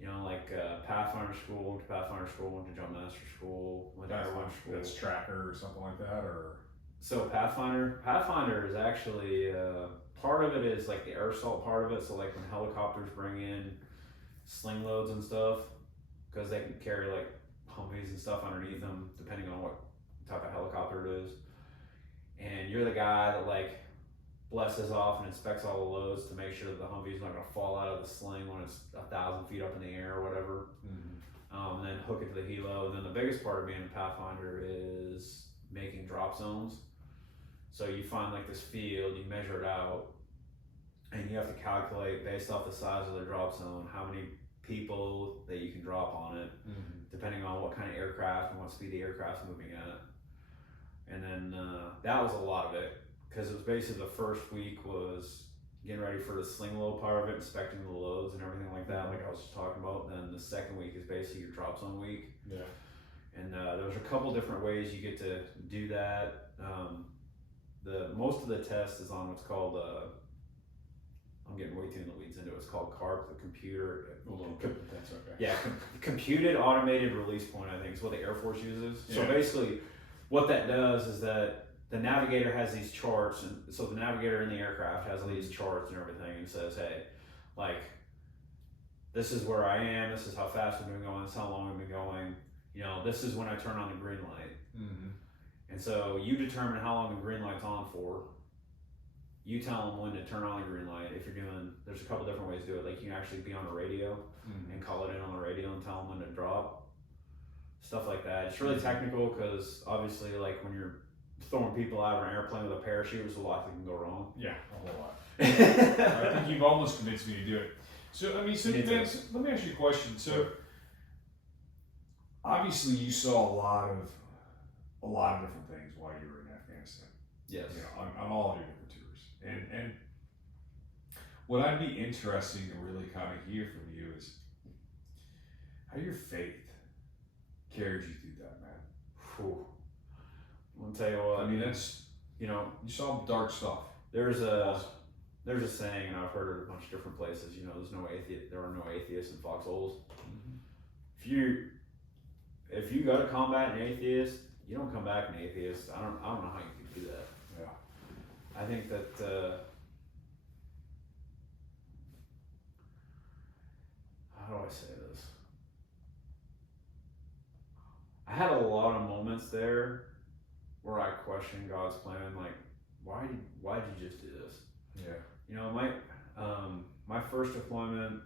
You know, like Pathfinder school, went to Pathfinder school, went to Jump Master school, went to Airborne school. That's Tracker or something like that, or? So Pathfinder is actually, part of it is like the air assault part of it. So like when helicopters bring in sling loads and stuff, because they can carry like Humvees and stuff underneath them, depending on what type of helicopter it is. And you're the guy that like blesses off and inspects all the loads to make sure that the Humvee's not gonna fall out of the sling when it's 1,000 feet up in the air or whatever. And then hook it to the helo. And then the biggest part of being a Pathfinder is making drop zones. So you find like this field, you measure it out, and you have to calculate based off the size of the drop zone how many people that you can drop on it, depending on what kind of aircraft and what speed the aircraft's moving at. And then that was a lot of it, because it was basically the first week was getting ready for the sling load part of it, inspecting the loads and everything like that, like I was just talking about. Then the second week is basically your drop zone week. Yeah. And there's a couple different ways you get to do that. The most of the test is on what's called I'm getting way too in the weeds into it. It's called CARP, the computer. That's okay. Yeah, computed automated release point, I think is what the Air Force uses. Yeah. So basically, what that does is that the navigator has these charts, and so the navigator in the aircraft has all these charts and everything, and says, hey, like, this is where I am, this is how fast we've been going, this is how long we've been going, you know, this is when I turn on the green light. And so you determine how long the green light's on for. You tell them when to turn on the green light. If you're doing, there's a couple different ways to do it. Like, you can actually be on the radio and call it in on the radio and tell them when to drop. Stuff like that. It's really technical, because obviously, like, when you're throwing people out of an airplane with a parachute, there's a lot that can go wrong. Yeah, a whole lot. I think you've almost convinced me to do it. So, I mean, so let me ask you a question. So, obviously, you saw a lot of different things while you were in Afghanistan. Yes. You know, on all of your different tours. And what I'd be interesting to really kind of hear from you is how your faith carried you through that, man. Whew. I'll tell you what. I mean, that's, you know, you saw dark stuff. there's a saying, and I've heard it a bunch of different places. You know, there are no atheists in foxholes. If you go to combat an atheist, you don't come back an atheist. I don't know how you can do that. Yeah. I think that how do I say this? I had a lot of moments there where I questioned God's plan, like, why did you just do this? Yeah. You know, my first deployment,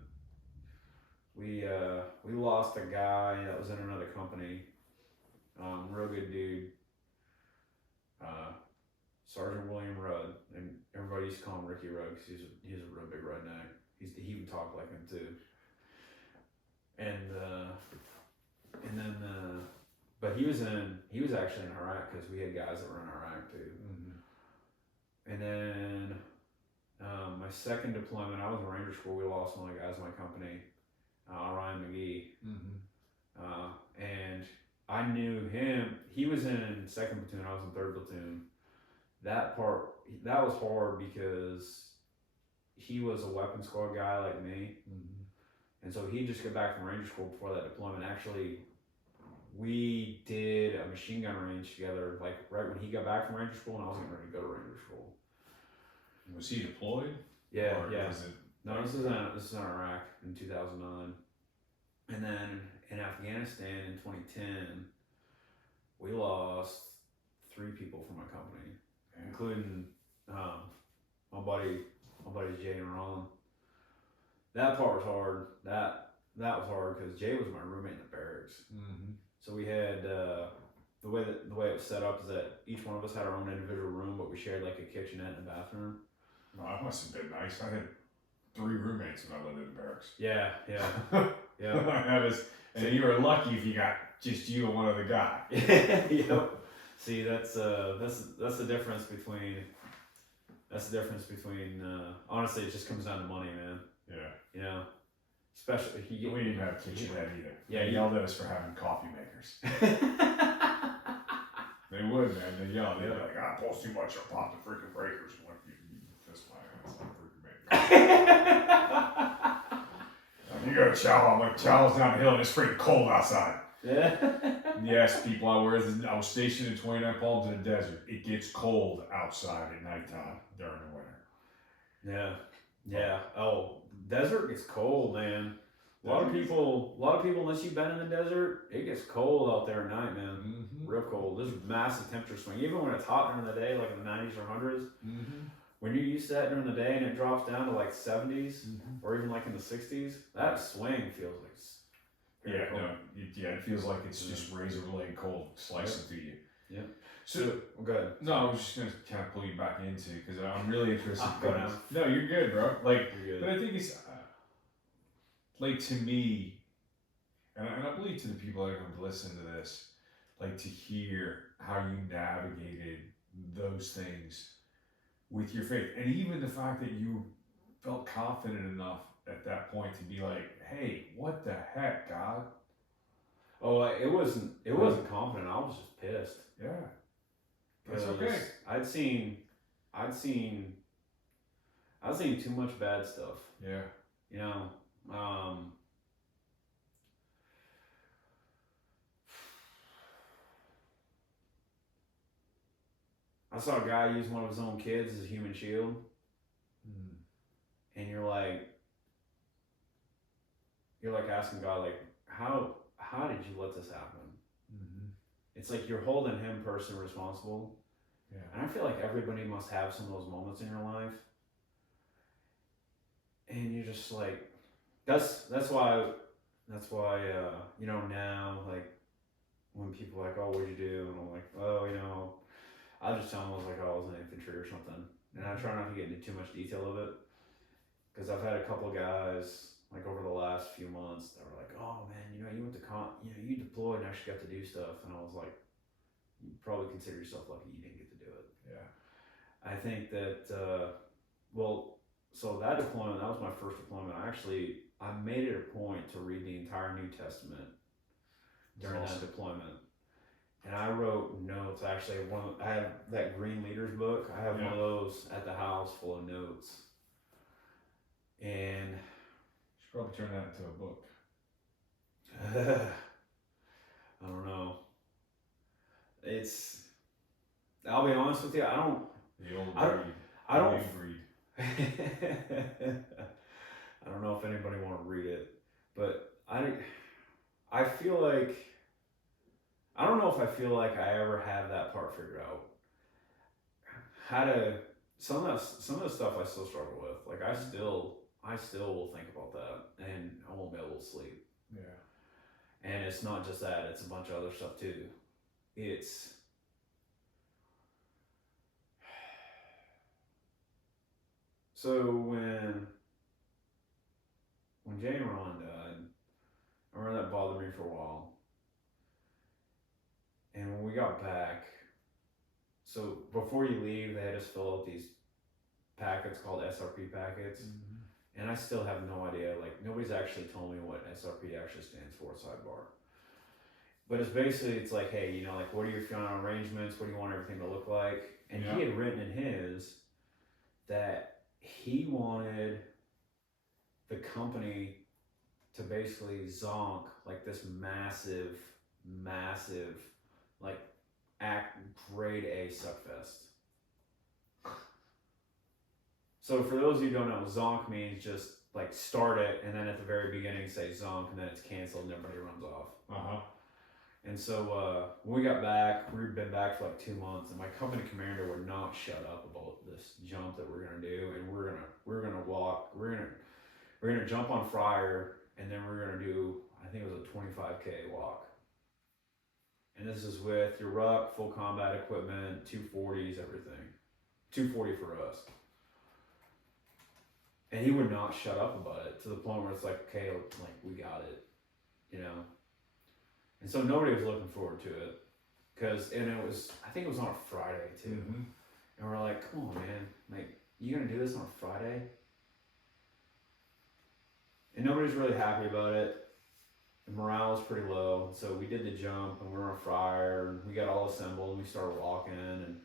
we lost a guy that was in another company, real good dude, Sergeant William Rudd, and everybody used to call him Ricky Rudd because he's a real big redneck. He would talk like him too, and then but he was actually in Iraq, because we had guys that were in Iraq too. And then my second deployment, I was in Ranger School. We lost one of the guys in my company, Ryan McGee, and I knew him. He was in 2nd platoon. I was in 3rd platoon. That was hard because he was a weapons squad guy like me, and so he'd just get back from Ranger School before that deployment. Actually, we did a machine gun range together, like right when he got back from Ranger School, and I was getting ready to go to Ranger School. Was he deployed? Yeah, Or yeah. was it, No, this is in Iraq in 2009, and then in Afghanistan in 2010, we lost 3 people from my company, including my buddy Jay and Ron. That part was hard. That was hard because Jay was my roommate in the barracks. So we had the way it was set up is that each one of us had our own individual room, but we shared like a kitchenette and a bathroom. No, that must have been nice. I had 3 roommates when I lived in the barracks. Yeah. And you were lucky if you got just you and one other guy. Yep. See, that's the difference between. That's the difference between. Honestly, it just comes down to money, man. Yeah. You know, especially We didn't have a kitchenette either. Yeah, They yelled at us for having coffee makers. They would, man. They yelled. They'd be like, "I pulls too much. I'll pop the freaking breakers." I'm like, "That's my ass. I'm freaking maker." You go to chow. I'm like, chow's down the hill and it's freaking cold outside. Yeah. Yes, people, I was stationed in 29 Palms in the desert. It gets cold outside at nighttime during the winter. Yeah. Oh, desert gets cold, man. A lot of people, unless you've been in the desert, it gets cold out there at night, man. Real cold. There's massive temperature swing. Even when it's hot during the day, like in the 90s or 100s, when you're used to that during the day and it drops down to like 70s or even like in the 60s, that swing feels like very cold. It feels like it's just razor blade cold slicing through you. Yeah. So, go ahead. No, I was just going to kind of pull you back into, because I'm really interested. Go down. No, you're good, bro. Like, You're good. but I think it's like to me, and I believe to the people that are going to listen to this, like to hear how you navigated those things with your faith, and even the fact that you felt confident enough at that point to be like, "Hey, what the heck, God?" Oh, it wasn't confident. I was just pissed. Yeah, that's 'Cause okay. I'd seen too much bad stuff. Yeah, You know, I saw a guy use one of his own kids as a human shield, and you're like asking God, like, how did you let this happen? mm-hmm. It's like you're holding him personally responsible. Yeah, And I feel like everybody must have some of those moments in your life. And you're just like, that's why you know, now, like, when people are like, oh, what'd you do? And I'm like, oh, you know, I'll just tell them I was like, oh, I was in infantry or something. And I try not to get into too much detail of it. Because I've had a couple of guys, like, over the last few months that were like, oh, man, you know, you went to you deployed and actually got to do stuff. And I was like, you probably consider yourself lucky you didn't get to do it. yeah, I think that, so that deployment, that was my first deployment. I made it a point to read the entire New Testament during that deployment. And I wrote notes. Actually, I have that Green Leaders book. I have one of those at the house full of notes. And should probably turn that into a book. I don't know. I'll be honest with you, The old breed. I don't. The new breed. I don't know if anybody want to read it, but I feel like, I don't know if I feel like I ever have that part figured out. Some of the stuff I still struggle with. Like I still will think about that, and I won't be able to sleep. Yeah. And it's not just that; it's a bunch of other stuff too. So when Jay and Ron died, I remember that bothered me for a while. And when we got back, so before you leave, they had us fill out these packets called SRP packets. Mm-hmm. And I still have no idea, like nobody's actually told me what SRP actually stands for, sidebar. But it's like, hey, you know, like what are your final arrangements? What do you want everything to look like? And he had written in his that he wanted the company to basically zonk like this massive, like grade A suckfest. So for those of you who don't know, zonk means just like start it and then at the very beginning say zonk and then it's canceled and everybody runs off. Uh-huh. And so when we got back, we'd been back for like 2 months, and my company commander would not shut up about this jump that we're gonna do, and we're gonna jump on Fryer, and then we're gonna do, I think it was a 25K walk. And this is with your ruck, full combat equipment, 240s, everything. 240 for us. And he would not shut up about it to the point where it's like, okay, like we got it, you know. And so nobody was looking forward to it, I think it was on a Friday too. Mm-hmm. And we're like, come on, man, like, you gonna do this on a Friday? And nobody's really happy about it. The morale was pretty low. So we did the jump and we were on Fryer and we got all assembled and we started walking and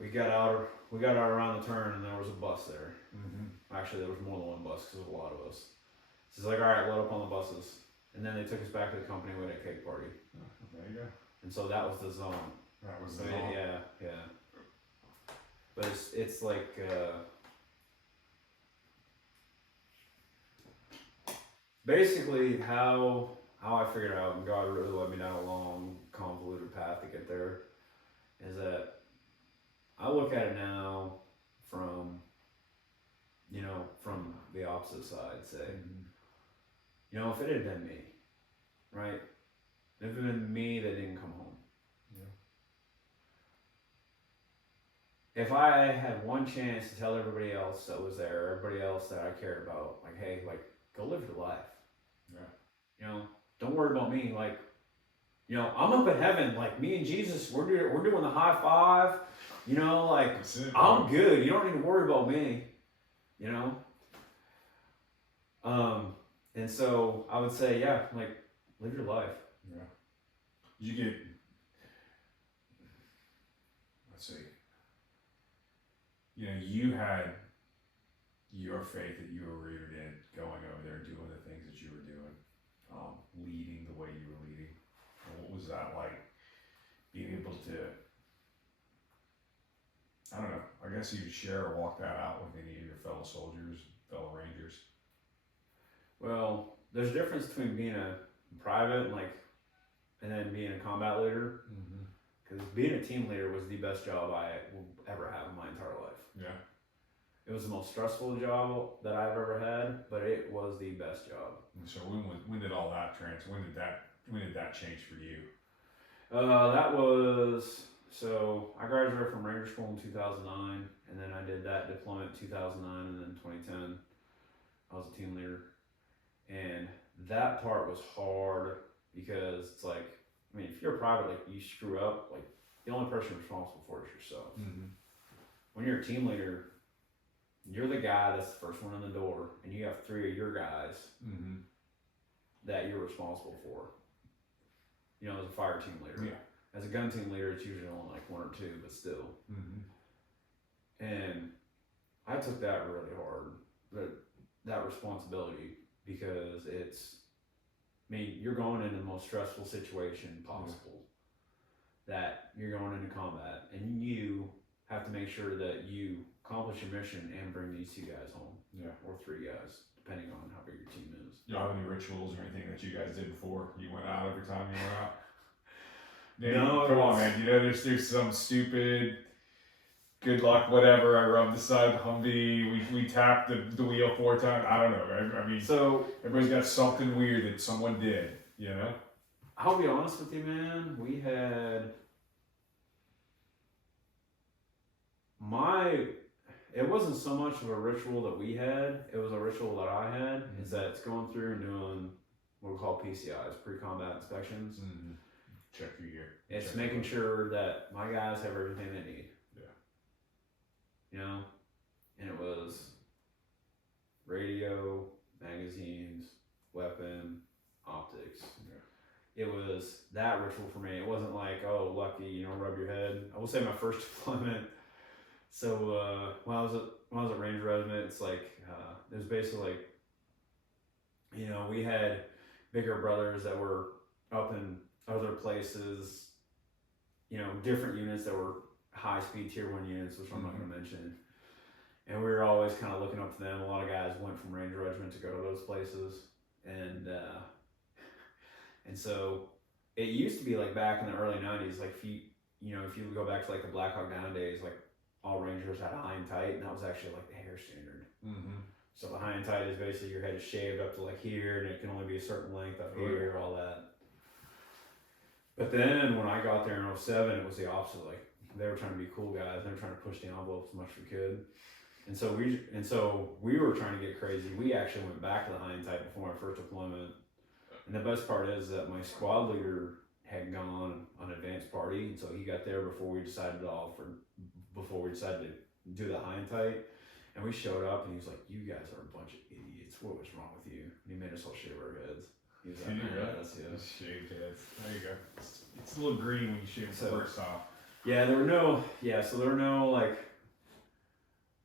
we got out around the turn and there was a bus there. Mm-hmm. Actually, there was more than one bus because there was a lot of us. So it's like, all right, load up on the buses. And then they took us back to the company with a cake party. Oh, there you go. And so that was the zone. That was the zone. Yeah. But it's like, basically how I figured out, and God really led me down a long, convoluted path to get there, is that I look at it now from the opposite side, say, you know, if it had been me, right? If it had been me that didn't come home. Yeah. If I had one chance to tell everybody else that was there, everybody else that I cared about, like, hey, like, go live your life. Yeah. You know, don't worry about me. Like, you know, I'm up in heaven. Like, me and Jesus, we're doing the high five. You know, like, I'm good. You don't need to worry about me. You know? And so I would say, yeah, like, live your life. Yeah. You get, let's see, you know, you had your faith that you were rooted in, going over there, doing the things that you were doing, leading the way you were leading. And what was that like, being able to, I don't know, I guess you could share or walk that out with any of your fellow soldiers, fellow Rangers? Well, there's a difference between being a private and then being a combat leader. Because being a team leader was the best job I will ever have in my entire life. Yeah. It was the most stressful job that I've ever had, but it was the best job. And so when did all that when did that change for you? So I graduated from Ranger School in 2009, and then I did that deployment in 2009, and then 2010 I was a team leader. And that part was hard because it's like, I mean, if you're a private, like, you screw up, like, the only person responsible for it is yourself. When you're a team leader, you're the guy that's the first one in the door, and you have 3 of your guys that you're responsible for. You know, as a fire team leader. Yeah. As a gun team leader, it's usually only like 1 or 2, but still. And I took that really hard, that responsibility, because you're going into the most stressful situation possible. That you're going into combat, and you have to make sure that you accomplish your mission and bring these 2 guys home. Yeah. Or 3 guys, depending on how big your team is. You have any rituals or anything that you guys did before you went out every time you went out? No, come on, man. You know, there's some stupid good luck, whatever. I rubbed the side of the Humvee. We tapped the wheel 4 times. I don't know, right? I mean, so everybody's got something weird that someone did, you know? I'll be honest with you, man. We had it wasn't so much of a ritual that we had, it was a ritual that I had, is that it's going through and doing what we call PCIs, pre-combat inspections. Check your gear. It's making sure that my guys have everything they need. Yeah. You know? And it was radio, magazines, weapon, optics. Yeah. It was that ritual for me. It wasn't like, oh, lucky, you know, rub your head. I will say my first deployment. So when I was at Ranger Regiment, it's like it was basically like, you know, we had bigger brothers that were up in other places, you know, different units that were high-speed Tier 1 units, which I'm not going to mention. And we were always kind of looking up to them. A lot of guys went from Ranger Regiment to go to those places, and so it used to be like back in the early '90s, like if you go back to like the Black Hawk Down days, like all Rangers had high and tight, and that was actually like the hair standard. So the high and tight is basically your head is shaved up to like here, and it can only be a certain length up here, all that. But then when I got there in 07, it was the opposite. Like, they were trying to be cool guys. They were trying to push the envelope as much as we could. And so we were trying to get crazy. We actually went back to the high and tight before my first deployment. And the best part is that my squad leader had gone on an advanced party, and so he got there before we decided to do the high and tight. And we showed up, and he was like, "You guys are a bunch of idiots. What was wrong with you?" And he made us all shave our heads. He was like, Shaved heads. There you go. It's a little green when you shave the first off. Yeah, there were no like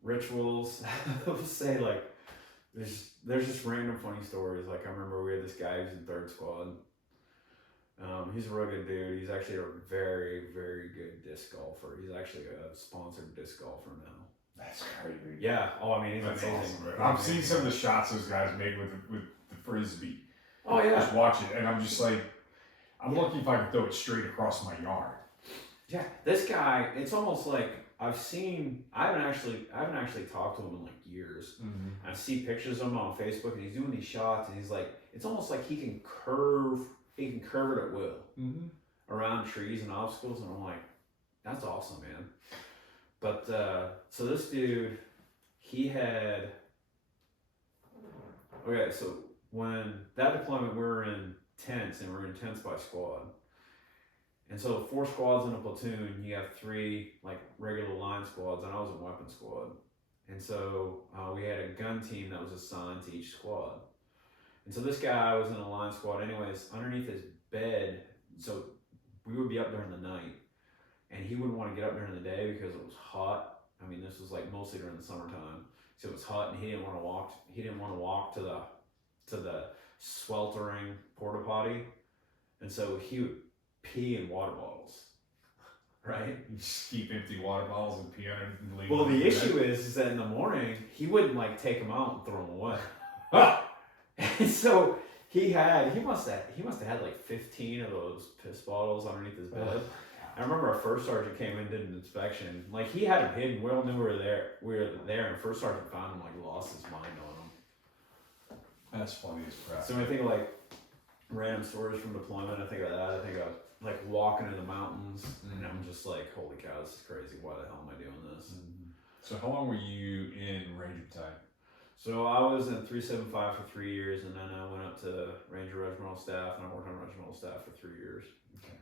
rituals. I would say like there's just random funny stories. Like I remember we had this guy who's in 3rd Squad. He's a real good dude. He's actually a very, very good disc golfer. He's actually a sponsored disc golfer now. That's crazy. Yeah. Oh, I mean, that's amazing. Awesome, I've seen some of the shots those guys made with the frisbee. Oh yeah. Just watch it, and I'm just like, I'm lucky if I can throw it straight across my yard. Yeah, this guy. It's almost like I haven't actually talked to him in like years. I see pictures of him on Facebook, and he's doing these shots, and he's like, it's almost like he can curve it at will around trees and obstacles, and I'm like, that's awesome, man. But so this dude, he had Okay, so when that deployment, we were in tents, and we were in tents by squad. And so 4 squads in a platoon, you have 3 like regular line squads, and I was a weapon squad. And so we had a gun team that was assigned to each squad. And so this guy was in a line squad anyways, underneath his bed. So we would be up during the night, and he wouldn't want to get up during the day because it was hot. I mean, this was like mostly during the summertime. So it was hot, and he didn't want to walk. He didn't want to walk to the sweltering porta potty, and so he would pee in water bottles, right? You just keep empty water bottles and pee on it and leave. Well, them the in issue bed. is that in the morning he wouldn't like take them out and throw them away. And so he must have had like 15 of those piss bottles underneath his bed. I remember our first sergeant came in, did an inspection. Like, he had them hidden. We all knew we were there, and first sergeant found him, like, lost his mind on them. That's funny as crap. So when I think of like random stories from deployment, I think of that. I think of like walking in the mountains, and I'm just like, holy cow, this is crazy. Why the hell am I doing this? So how long were you in Ranger Battalion? So I was in 375 for 3 years, and then I went up to Ranger Regimental Staff, and I worked on Regimental Staff for 3 years. Okay.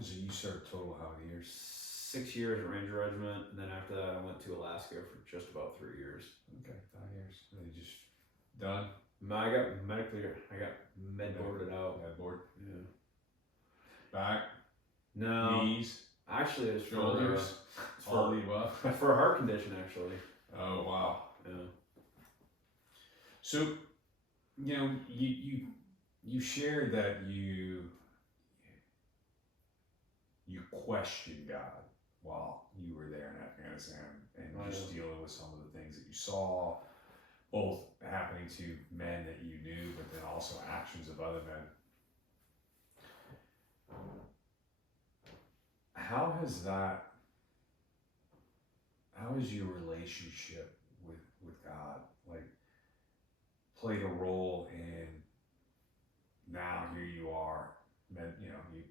So you served total how many years? 6 years at Ranger Regiment, and then after that I went to Alaska for just about 3 years. Okay, 5 years. And then just done? I got med boarded out. Med board? Yeah. Back? No. Knees? Actually, it's for, Shoulders? All the above? for a heart condition, actually. Oh, wow. Yeah. So, you know, you shared that you questioned God while you were there in Afghanistan, and just dealing with some of the things that you saw, both happening to men that you knew, but then also actions of other men. How has your relationship with God like played a role in now here you are,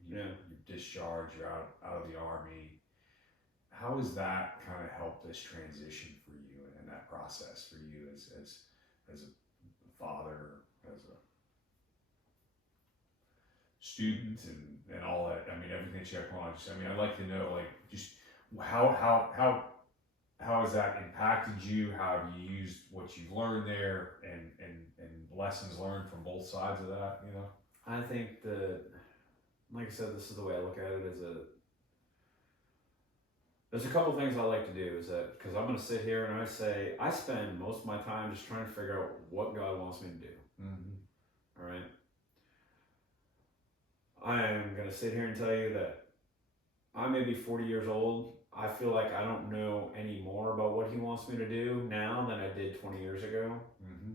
you're discharged, you're out of the Army. How has that kind of helped this transition for you and that process for you as a father, as a student, and all that? I mean, everything that you have going on. I'd like to know, like, just how has that impacted you? How have you used what you've learned there, and lessons learned from both sides of that? You know, I think that, like I said, this is the way I look at it. There's a couple things I like to do. Is that because I'm going to sit here and I spend most of my time just trying to figure out what God wants me to do. Mm-hmm. All right. I am going to sit here and tell you that I may be 40 years old. I feel like I don't know any more about what He wants me to do now than I did 20 years ago. Mm-hmm.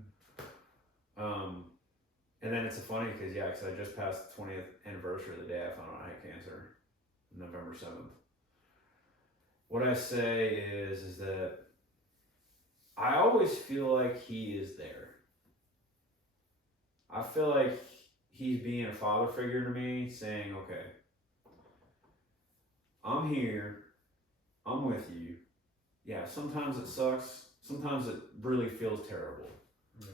And then it's funny because I just passed the 20th anniversary of the day I found out I had cancer, November 7th. What I say is that I always feel like He is there. I feel like He's being a father figure to me, saying, okay, I'm here, I'm with you. Yeah, sometimes it sucks, sometimes it really feels terrible. Yeah.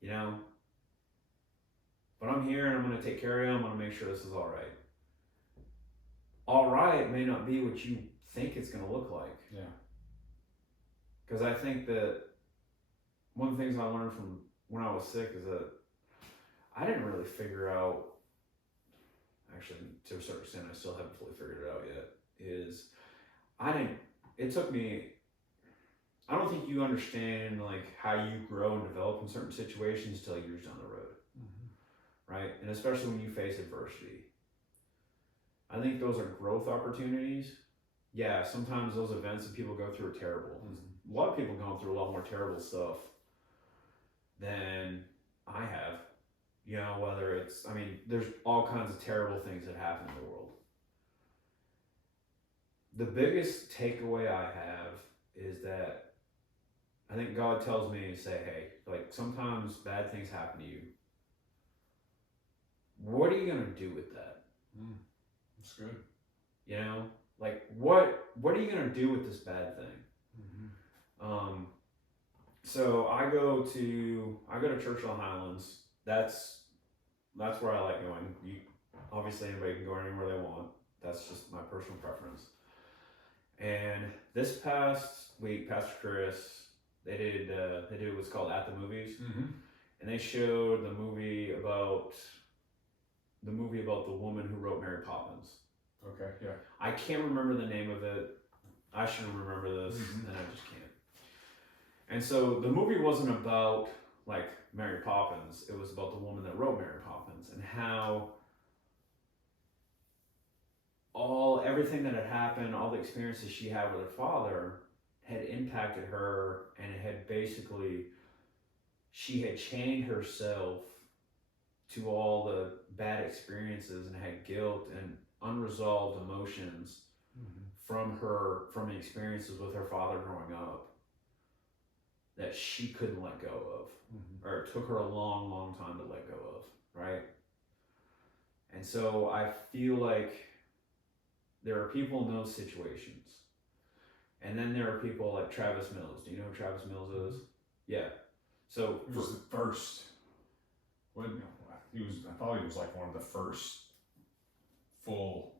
You know? But I'm here and I'm going to take care of you, I'm going to make sure this is all right. All right may not be what you think it's going to look like. Yeah. Because I think that one of the things I learned from when I was sick is that I didn't really figure out, actually to a certain extent I still haven't fully figured it out yet, I don't think you understand like how you grow and develop in certain situations till years down the road. Mm-hmm. Right? And especially when you face adversity. I think those are growth opportunities. Yeah, sometimes those events that people go through are terrible. Mm-hmm. A lot of people going through a lot more terrible stuff than I have. You know, whether it's, there's all kinds of terrible things that happen in the world. The biggest takeaway I have is that I think God tells me to say, hey, like sometimes bad things happen to you. What are you going to do with that? That's good. You know, like what are you going to do with this bad thing? Mm-hmm. So I go to Churchill Highlands. That's where I like going. Obviously anybody can go anywhere they want. That's just my personal preference. And this past week, Pastor Chris, they did what's called At the Movies, and they showed the movie about the woman who wrote Mary Poppins. Okay, yeah. I can't remember the name of it. I should remember this, and I just can't. And so the movie wasn't about like Mary Poppins. It was about the woman that wrote Mary Poppins and how everything that had happened, all the experiences she had with her father had impacted her, and it had basically, she had chained herself to all the bad experiences and had guilt and unresolved emotions from the experiences with her father growing up that she couldn't let go of, or it took her a long, long time to let go of, right? And so I feel like there are people in those situations. And then there are people like Travis Mills. Do you know who Travis Mills is? Yeah. So He was the first. I thought he was like one of the first full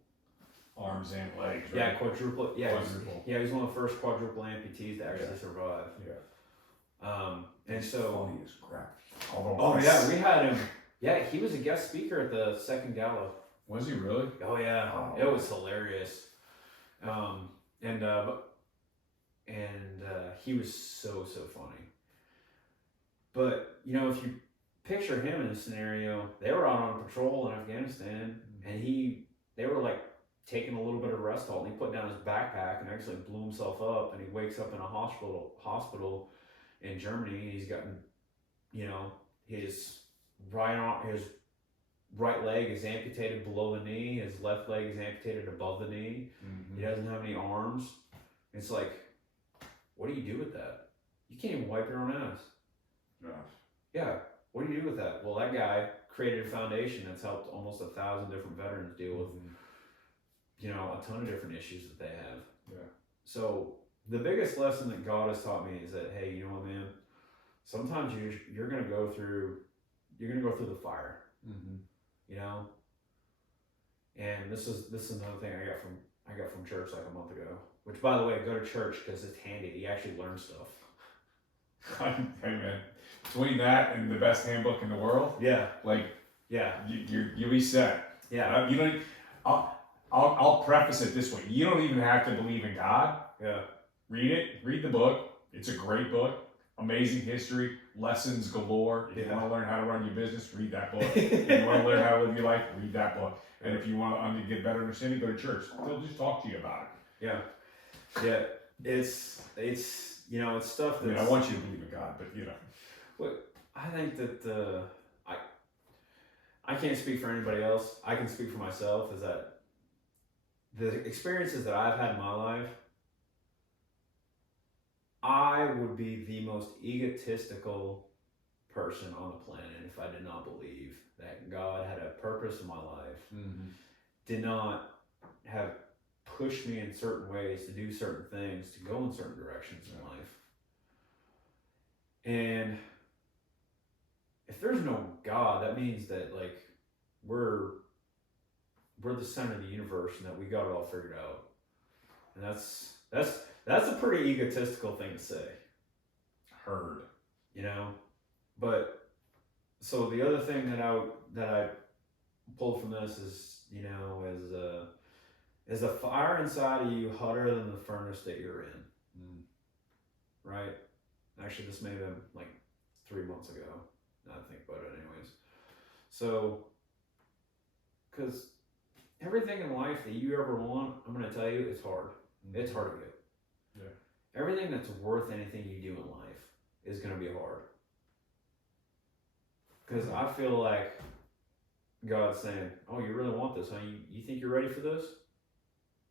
arms and legs. Right? Yeah, quadruple. Yeah, quadruple. He was one of the first quadruple amputees to actually survive. Yeah. And so. Funny as crap. We had him. Yeah, he was a guest speaker at the second gala. Was he really? Oh yeah, it was hilarious. He was so funny. But you know, if you picture him in a scenario, they were out on patrol in Afghanistan, and they were like taking a little bit of a rest halt, and he put down his backpack and actually blew himself up, and he wakes up in a hospital in Germany. He's gotten, you know, his right leg is amputated below the knee. His left leg is amputated above the knee. He doesn't have any arms. It's like, what do you do with that? You can't even wipe your own ass. Yeah. What do you do with that? Well, that guy created a foundation that's helped almost 1,000 different veterans deal with, you know, a ton of different issues that they have. Yeah. So the biggest lesson that God has taught me is that, hey, you know what, man? Sometimes you're gonna go through the fire. You know, and this is another thing I got from church like a month ago. Which, by the way, go to church because it's handy. You actually learn stuff. Hey man, between that and the best handbook in the world, you'll be set. Yeah, you don't. I'll preface it this way: you don't even have to believe in God. Yeah, read the book. It's a great book. Amazing history, lessons galore. If you want to learn how to run your business, read that book. If you want to learn how to live your life, read that book. And if you want to get better understanding, go to church. They'll just talk to you about it. Yeah. It's you know, it's stuff that I want you to believe in God, but you know. Well, I think that I can't speak for anybody else. I can speak for myself. Is that the experiences that I've had in my life, I would be the most egotistical person on the planet if I did not believe that God had a purpose in my life, did not have pushed me in certain ways to do certain things, to go in certain directions in life. And if there's no God, that means that like we're the center of the universe and that we got it all figured out. And that's a pretty egotistical thing to say. Heard. You know? But so the other thing that I pulled from this is, you know, is the fire inside of you hotter than the furnace that you're in? Right? Actually, this may have been like 3 months ago. Now I think about it anyways. So, because everything in life that you ever want, I'm going to tell you, it's hard. It's hard to get. Yeah. Everything that's worth anything you do in life is going to be hard. Because I feel like God's saying, oh, you really want this, huh? You think you're ready for this?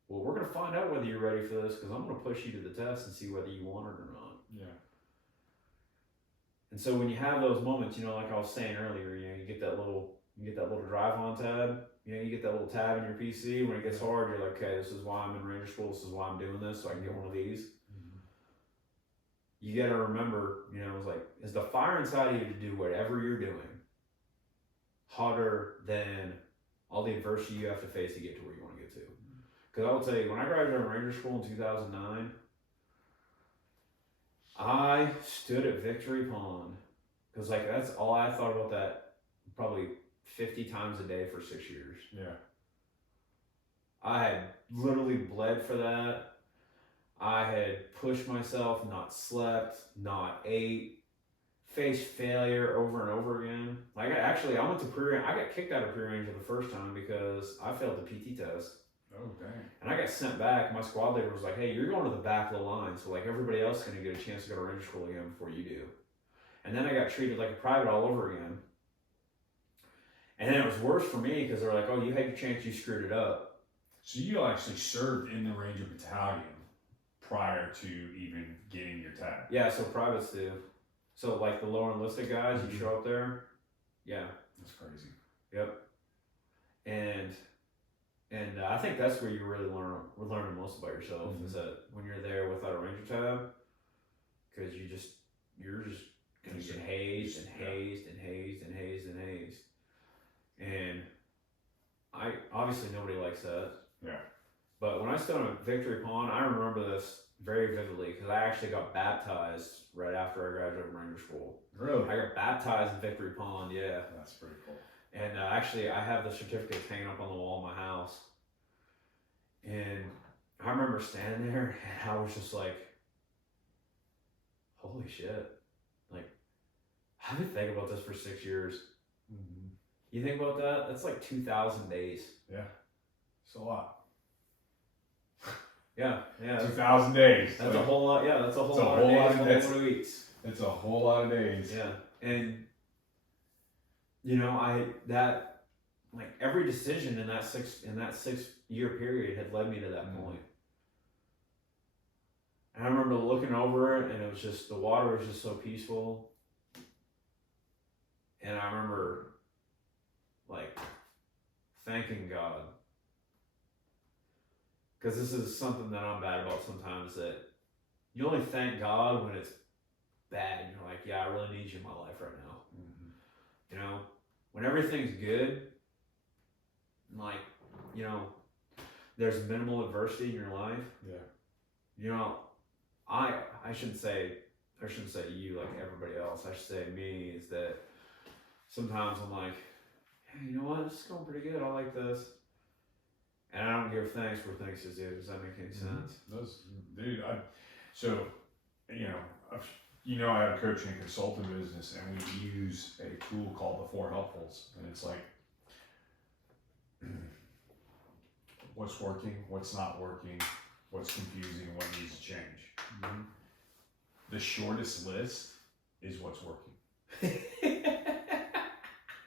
Well, we're going to find out whether you're ready for this, because I'm going to push you to the test and see whether you want it or not. Yeah. And so when you have those moments, you know, like I was saying earlier, you know, you get that little drive on tab, you know, you get that little tab in your PC. When it gets hard, you're like, okay, this is why I'm in Ranger School. This is why I'm doing this, so I can get one of these. you got to remember, you know, it's like, is the fire inside of you to do whatever you're doing hotter than all the adversity you have to face to get to where you want to get to? Because I will tell you, when I graduated from Ranger School in 2009, I stood at Victory Pond because, like, that's all I thought about that probably 50 times a day for 6 years. Yeah. I had literally bled for that. I had pushed myself, not slept, not ate, faced failure over and over again. Like, I went to pre-range. I got kicked out of pre-range the first time because I failed the PT test. Oh, dang. And I got sent back. My squad leader was like, hey, you're going to the back of the line. So, like, everybody else is going to get a chance to go to Ranger School again before you do. And then I got treated like a private all over again. And then it was worse for me because they're like, oh, you had your chance, you screwed it up. So you actually served in the Ranger Battalion prior to even getting your tag? Yeah, so privates do. So, like, the lower enlisted guys, you show up there. Yeah. That's crazy. Yep. And I think that's where you really learning most about yourself is that when you're there without a Ranger tab, because you're just gonna get hazed and hazed and hazed and hazed and hazed. And I obviously nobody likes that. Yeah. But when I stood on Victory Pond, I remember this very vividly because I actually got baptized right after I graduated from Ranger School. Really? I got baptized in Victory Pond, yeah. That's pretty cool. And actually, I have the certificates hanging up on the wall of my house. And I remember standing there, and I was just like, holy shit. Like, I've been thinking about this for 6 years. Mm-hmm. You think about that? That's like 2,000 days. Yeah. It's a lot. Yeah. 2,000 days. That's a whole lot. Yeah, that's a whole a lot whole of lot days, of a days. whole lot of weeks. It's a whole lot of days. Yeah. And, you know, every decision in that 6 year period had led me to that point. And I remember looking over it, and it was just, the water was just so peaceful. And I remember, like, thanking God. Because this is something that I'm bad about sometimes, that you only thank God when it's bad. And you're like, yeah, I really need you in my life right now. Mm-hmm. You know, when everything's good, like, you know, there's minimal adversity in your life. Yeah. You know, I shouldn't say you like everybody else. I should say me, is that sometimes I'm like, hey, you know what? This is going pretty good. I like this. And I don't give thanks where thanks is due. Does that make any sense? Dude, I have a coaching and consulting business, and we use a tool called the 4 Helpfuls, and it's like, what's working, what's not working, what's confusing, and what needs to change. Mm-hmm. The shortest list is what's working.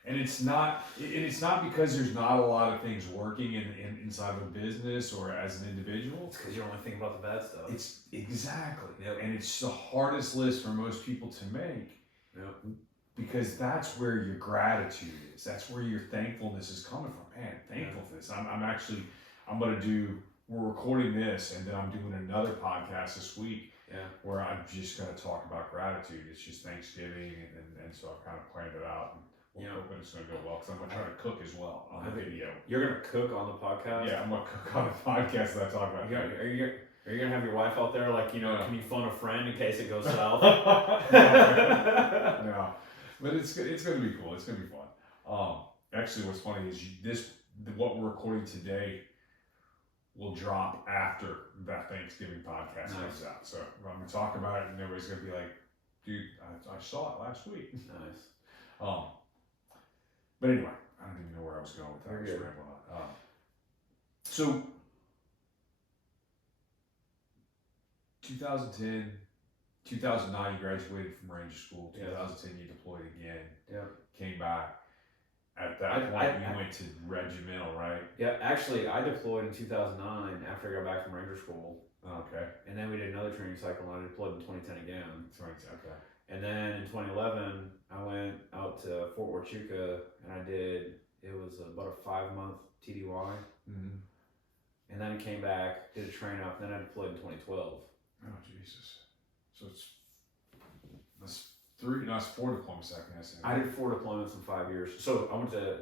And it's not because there's not a lot of things working inside of a business or as an individual. It's because you're only thinking about the bad stuff. It's exactly. Yep. And it's the hardest list for most people to make. Yep. Because that's where your gratitude is. That's where your thankfulness is coming from. Man, thankfulness. We're recording this, and then I'm doing another podcast this week. Yeah. Where I'm just going to talk about gratitude. It's just Thanksgiving, and so I've kind of planned it out. And we're hoping it's going to go well, because I'm going to try to cook as well on the video. You're going to cook on the podcast? Yeah, I'm going to cook on the podcast that I talk about. Are you going to have your wife out there, like, can you phone a friend in case it goes south? No. But it's going to be cool. It's going to be fun. Actually, what's funny is what we're recording today will drop after that Thanksgiving podcast comes out. So I'm going to talk about it, and everybody's going to be like, dude, I saw it last week. Nice. But anyway, I don't even know where I was going with that. I was rambling on. So 2010, 2009, you graduated from Ranger School. 2010, you deployed again. Yeah. Came back. At that point, you went to regimental, right? Yeah, actually, I deployed in 2009 after I got back from Ranger School. Okay. And then we did another training cycle, and I deployed in 2010 again. Okay. And then in 2011, I went out to Fort Huachuca, and it was about a 5-month TDY. Mm-hmm. And then I came back, did a train up, and then I deployed in 2012. Oh, Jesus. So it's That's 3. No, it's 4 deployments. I did 4 deployments in 5 years. So I went to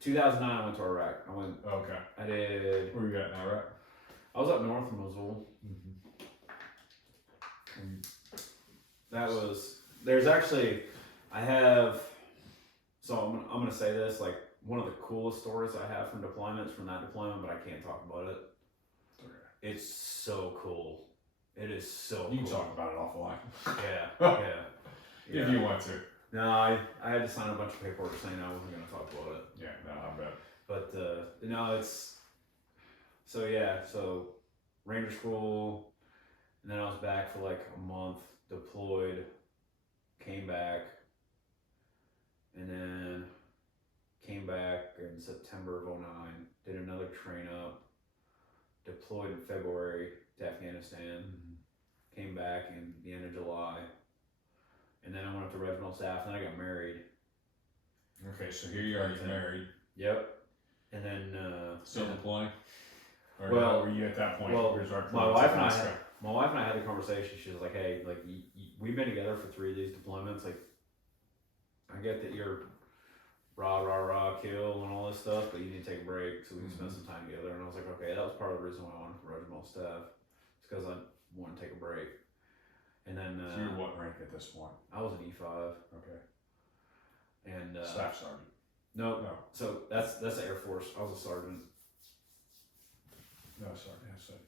2009. I went to Iraq. Okay. I did. Where you at in Iraq? I was up north in Mosul. That was. There's actually. I have. So I'm gonna say this, like, one of the coolest stories I have from deployments from that deployment, but I can't talk about it. Okay. It's so cool. It is so You can cool. talk about it offline. Yeah. If you want to. No, I had to sign a bunch of paperwork saying I wasn't gonna talk about it. Yeah, no, I bet. But no, it's so Ranger School, and then I was back for like a month, deployed, came back, and then came back in September of 2009, did another train up, deployed in February to Afghanistan, came back in the end of July, and then I went up to regimental staff, and then I got married. Okay, so here you are, you're married. Yep. And then Still deploying? Or Well- were you at that point? well, Where's our my deployment wife to and I Alaska? had the conversation. She was like, "Hey, like we've been together for 3 of these deployments. Like, I get that you're rah kill and all this stuff, but you need to take a break so we can spend some time together." And I was like, "Okay, that was part of the reason why I wanted for regimental staff. It's because I wanted to take a break." And then So you're what rank at this point? I was an E5, Okay. and Staff sergeant. no, No. so that's the Air Force. I was a sergeant, No, sorry. Yeah, sorry.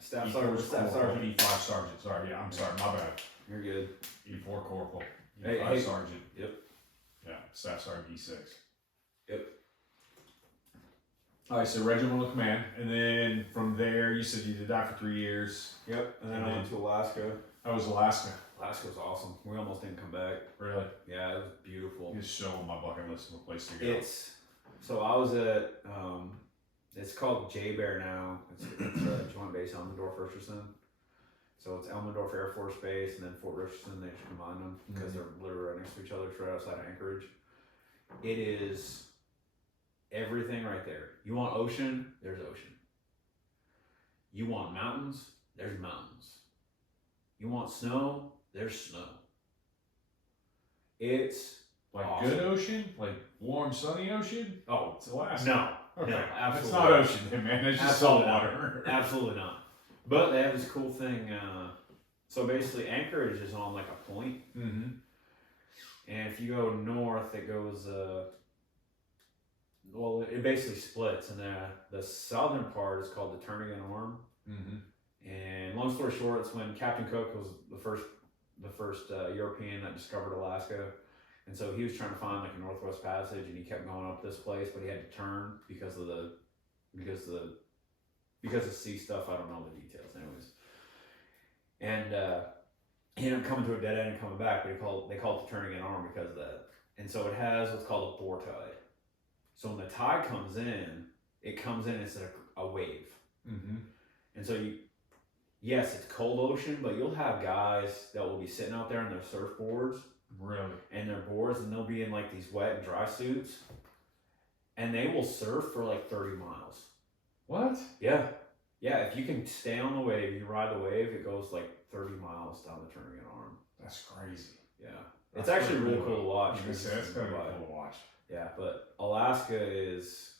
staff E4 sergeant, staff corporal, sergeant. E5 sergeant. Sorry, yeah, I'm sorry. My bad. You're good. E4 corporal. Hey, E5 hey. sergeant. Yep. Yeah, staff sergeant E6. Yep. All right, so regimental command, and then from there, you said you did that for 3 years. Yep. And then And I went to Alaska. That was Alaska. Alaska was awesome. We almost didn't come back. Really? Yeah, it was beautiful. It's so on my bucket list of a place to go. It's so I was at it's called J Bear now. It's Joint Base Elmendorf Richardson. So it's Elmendorf Air Force Base and then Fort Richardson. They just combine them because they're literally right next to each other. It's right outside of Anchorage. It is everything right there. You want ocean? There's ocean. You want mountains? There's mountains. You want snow? There's snow. It's like awesome. good ocean? Like warm, sunny ocean? oh It's Alaska. no. Okay. No, It's absolutely not not. ocean, then, man. It's just Absolutely salt not. water. Absolutely not. But they have this cool thing. So basically, Anchorage is on like a point, Mm-hmm. and if you go north, it goes. Well, it basically splits, and the southern part is called the Turnagain Arm. Mm-hmm. And long story short, it's when Captain Cook was the first European that discovered Alaska, and so he was trying to find like a Northwest Passage, and he kept going up this place, but he had to turn because of sea stuff. I don't know the details, anyways. And he ended up coming to a dead end and coming back, but they call it the Turnagain Arm because of that. And so it has what's called a bore tide. So when the tide comes in, it comes in as a wave. Mm-hmm. And so yes, it's cold ocean, but you'll have guys that will be sitting out there in their surfboards Really? and their boards, and they'll be in like these wet and dry suits, and they will surf for like 30 miles. What? Yeah. Yeah, if you can stay on the wave, you ride the wave, it goes like 30 miles down the Turnagain Arm. That's crazy. Yeah. That's It's actually pretty really cool to watch. I was gonna say, that's gotta be cool to watch. Yeah, but Alaska is.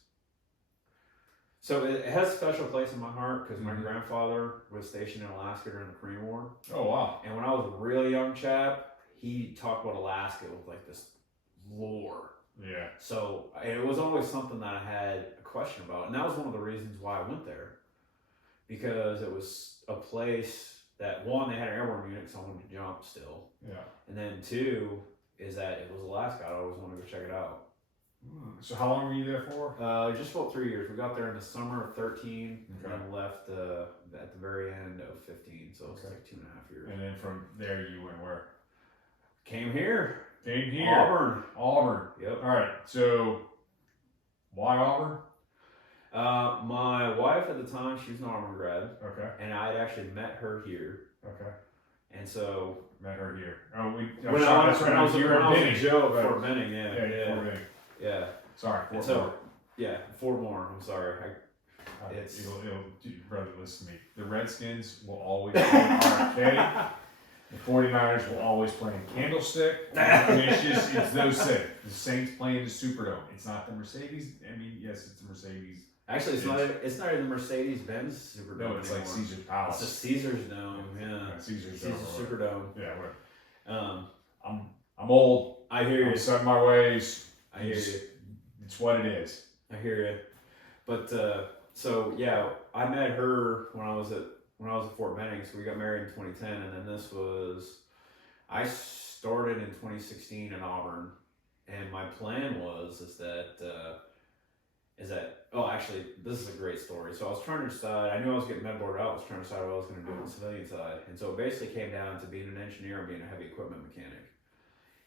So it has a special place in my heart because my grandfather was stationed in Alaska during the Korean War. Oh, wow. And when I was a really young chap, he talked about Alaska with like this lore. Yeah. So it was always something that I had a question about. And that was one of the reasons why I went there. Because it was a place that, one, they had an airborne unit, so I wanted to jump still. Yeah. And then two, is that it was Alaska. I always wanted to go check it out. So how long were you there for? Just about 3 years. We got there in the summer of 13 Okay. and left at the very end of 15. So it's Okay. like 2.5 years. And then from there you went where? Came here. Came here. Auburn. Auburn. Yep. All right. So why Auburn? My wife at the time, she was an Auburn grad, Okay. and I had actually met her here. Okay. And so Met her here. Oh, when I was you were in Benning. Joe Right. Fort Benning, yeah. Fort Benning. Yeah. Sorry, And Fort so, Moore. yeah, Fort Moore. I'm sorry. It's- Brother, listen to me. The Redskins will always be our K. The 49ers will always play in Candlestick. I mean, it's those six. The Saints play in the Superdome. It's not the Mercedes. I mean, yes, it's the Mercedes. Actually, it's not even the Mercedes-Benz Superdome. No, it's like anymore. Caesar's Palace. It's the Caesar's Dome. Yeah. Caesar's Superdome. Yeah, whatever. I'm old. I hear you. I'm set in my ways. I hear you. It's what it is. I hear you. But so yeah, I met her when I was at Fort Benning. So we got married in 2010, and then I started in 2016 in Auburn, and my plan was actually this is a great story. So I was trying to decide. I knew I was getting med board out. I was trying to decide what I was going to do on the civilian side, and so it basically came down to being an engineer and being a heavy equipment mechanic.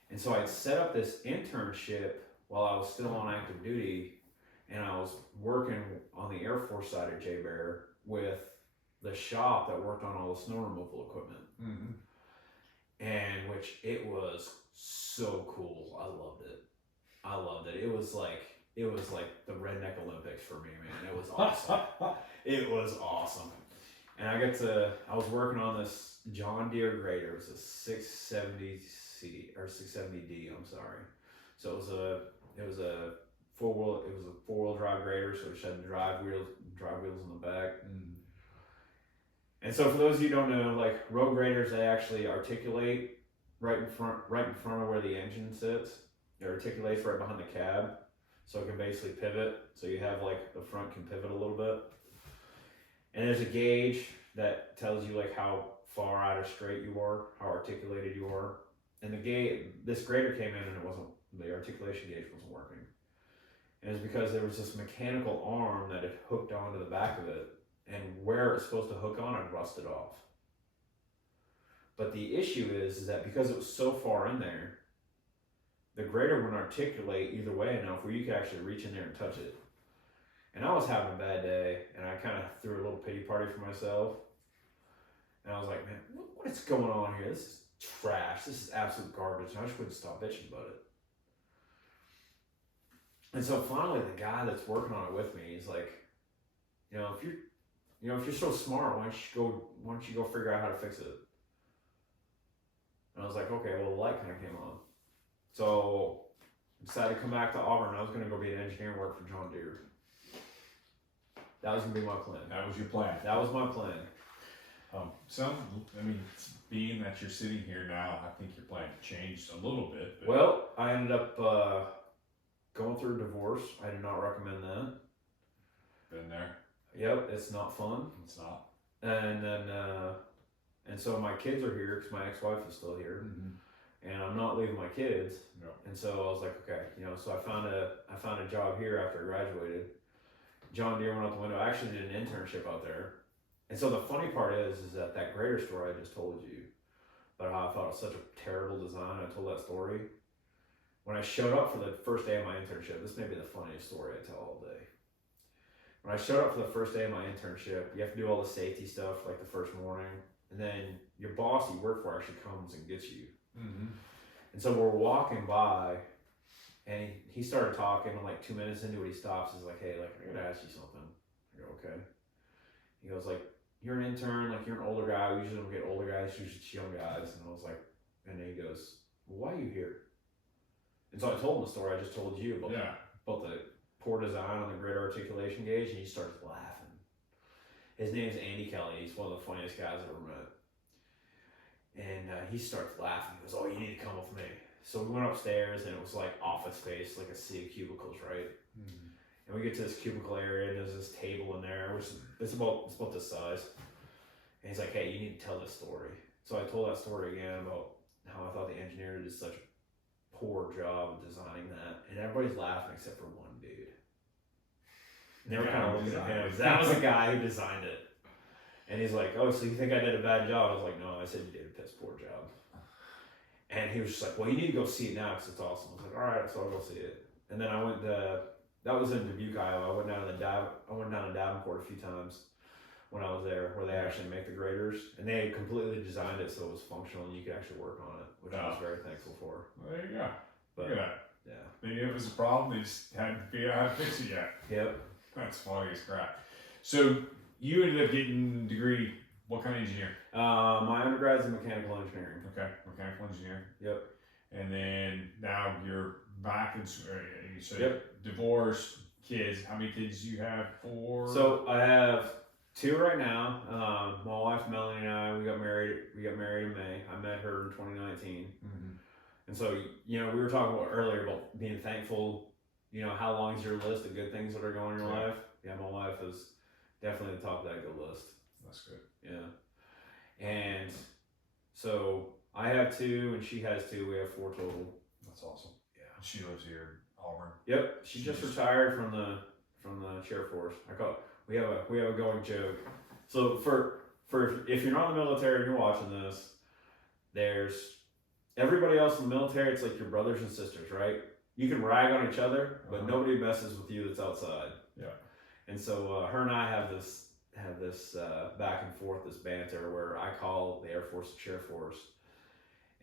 And so I set up this internship while I was still on active duty, and I was working on the Air Force side of J-Bear with the shop that worked on all the snow removal equipment. Mm-hmm. And which it was so cool. I loved it. It was like the redneck Olympics for me, man. It was awesome. It was awesome. And I was working on this John Deere grader. It was a 670C or 670D, I'm sorry. So it was a four-wheel drive grader, so it had drive wheels on the back. Mm-hmm. And so for those of you who don't know, like road graders, they actually articulate right in front of where the engine sits. It articulates right behind the cab, so it can basically pivot. So you have like the front can pivot a little bit. And there's a gauge that tells you like how far out of straight you are, how articulated you are. And this grader came in and the articulation gauge wasn't working. And it's because there was this mechanical arm that had hooked onto the back of it, and where it's supposed to hook on, it rusted off. But the issue is that because it was so far in there, the grader wouldn't articulate either way enough where you could actually reach in there and touch it. And I was having a bad day, and I kind of threw a little pity party for myself. And I was like, man, what is going on here? This is trash. This is absolute garbage. And I just wouldn't stop bitching about it. And so finally, the guy that's working on it with me, he's like, if you're so smart, why don't you go figure out how to fix it? And I was like, okay, well, the light kind of came on. So I decided to come back to Auburn. I was going to go be an engineer and work for John Deere. That was going to be my plan. That was your plan. That was my plan. Being that you're sitting here now, I think your plan changed a little bit. But... Well, I ended up going through a divorce. I do not recommend that. Been there. Yep, it's not fun. It's not. And then, and so my kids are here because my ex-wife is still here, and I'm not leaving my kids. No. And so I was like, okay, so I found a job here after I graduated. John Deere went out the window. I actually did an internship out there. And so the funny part is that grader story I just told you, but how I thought it was such a terrible design. I told that story. When I showed up for the first day of my internship, this may be the funniest story I tell all day. When I showed up for the first day of my internship, you have to do all the safety stuff like the first morning, and then your boss you work for actually comes and gets you. Mm-hmm. And so we're walking by, and he started talking, and like 2 minutes into it, he stops. He's like, hey, like, I gotta ask you something. I go, okay. He goes, like, you're an intern, like, you're an older guy. We usually don't get older guys, usually it's young guys. And I was like, and then he goes, well, why are you here? And so I told him the story I just told you about the poor design on the grid articulation gauge, and he starts laughing. His name's Andy Kelly. He's one of the funniest guys I've ever met. And he starts laughing. He goes, oh, you need to come with me. So we went upstairs, and it was like office space, like a sea of cubicles, right? Mm-hmm. And we get to this cubicle area, and there's this table in there, which it's about this size. And he's like, hey, you need to tell this story. So I told that story again about how I thought the engineer did such a poor job of designing that. And everybody's laughing except for one dude. And they were kind of looking at him. That was the guy who designed it. And he's like, oh, so you think I did a bad job? I was like, no, I said you did a piss poor job. And he was just like, well, you need to go see it now because it's awesome. I was like, all right, so I'll go see it. And then I went that was in Dubuque, Iowa. I went down to Davenport a few times when I was there, where they actually make the graders. And they had completely designed it so it was functional and you could actually work on it, which I was very thankful for. Well, there you go. But, look at that. Yeah. They knew it was a problem, they just hadn't figured out how to fix it yet. Yep. That's funny as crap. So you ended up getting a degree What kind of engineer? My undergrad's in mechanical engineering. Okay, mechanical engineer. Yep. And then now you're back in. You said Yep. divorced, kids. How many kids do you have? 4. So I have 2 right now. My wife Melanie and I, we got married in May. I met her in 2019. Mm-hmm. And so, we were talking about earlier about being thankful. How long is your list of good things that are going in your life? Yeah, my wife is definitely at the top of that good list. That's good. Yeah. And so I have 2 and she has 2. We have 4 total. That's awesome. Yeah. She lives here in Auburn. Yep. She just retired from the Sheriff Force. We have a going joke. So for if you're not in the military and you're watching this, there's everybody else in the military. It's like your brothers and sisters, right? You can rag on each other, but nobody messes with you that's outside. Yeah. And so her and I have this back and forth, this banter where I call the Air Force the Sheriff Force,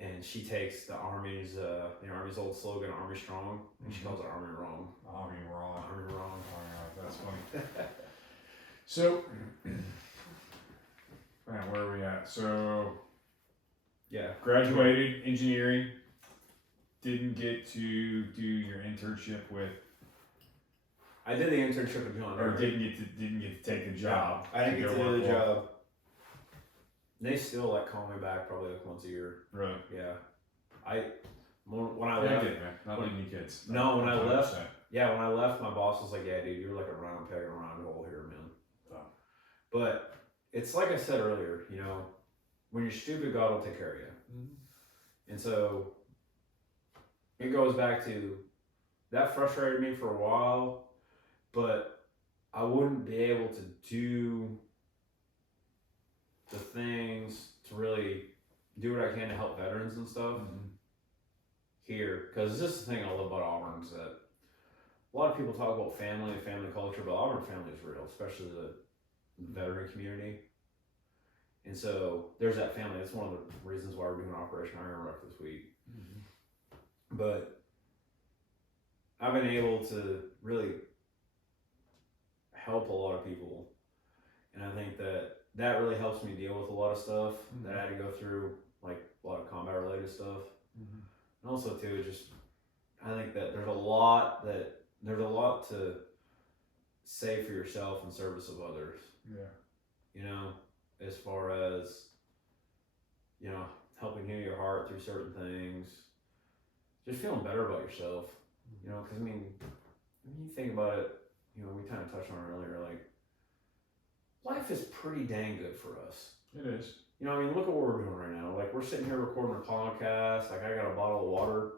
and she takes the Army's old slogan, Army Strong, and she calls it Army Wrong. Army Wrong. Army Wrong. All right, that's funny. So, man, where are we at? So, yeah, graduated engineering. Didn't get to do your internship with. I did the internship with John. Or didn't get to take the job. I didn't get to do the job. They still call me back probably once a year. Really? Yeah. When I left. Not letting you kids. No, when I left. Yeah, when I left, my boss was like, "Yeah, dude, you're like a round peg in a round hole here, man." Oh. But it's like I said earlier, when you're stupid, God will take care of you. Mm-hmm. And so it goes back to that frustrated me for a while, but I wouldn't be able to do the things to really do what I can to help veterans and stuff here. Because this is the thing I love about Auburn is that a lot of people talk about family and family culture, but Auburn family is real, especially the veteran community. And so there's that family. That's one of the reasons why we're doing Operation Iron Rock this week. Mm-hmm. But I've been able to really help a lot of people. And I think that really helps me deal with a lot of stuff that I had to go through, like a lot of combat related stuff. Mm-hmm. And also too, just, I think that there's a lot to say for yourself in service of others. Yeah. As far as, helping heal your heart through certain things, just feeling better about yourself, because when you think about it, we kind of touched on it earlier, like, life is pretty dang good for us. It is. Look at what we're doing right now. Like, we're sitting here recording a podcast, like, I got a bottle of water,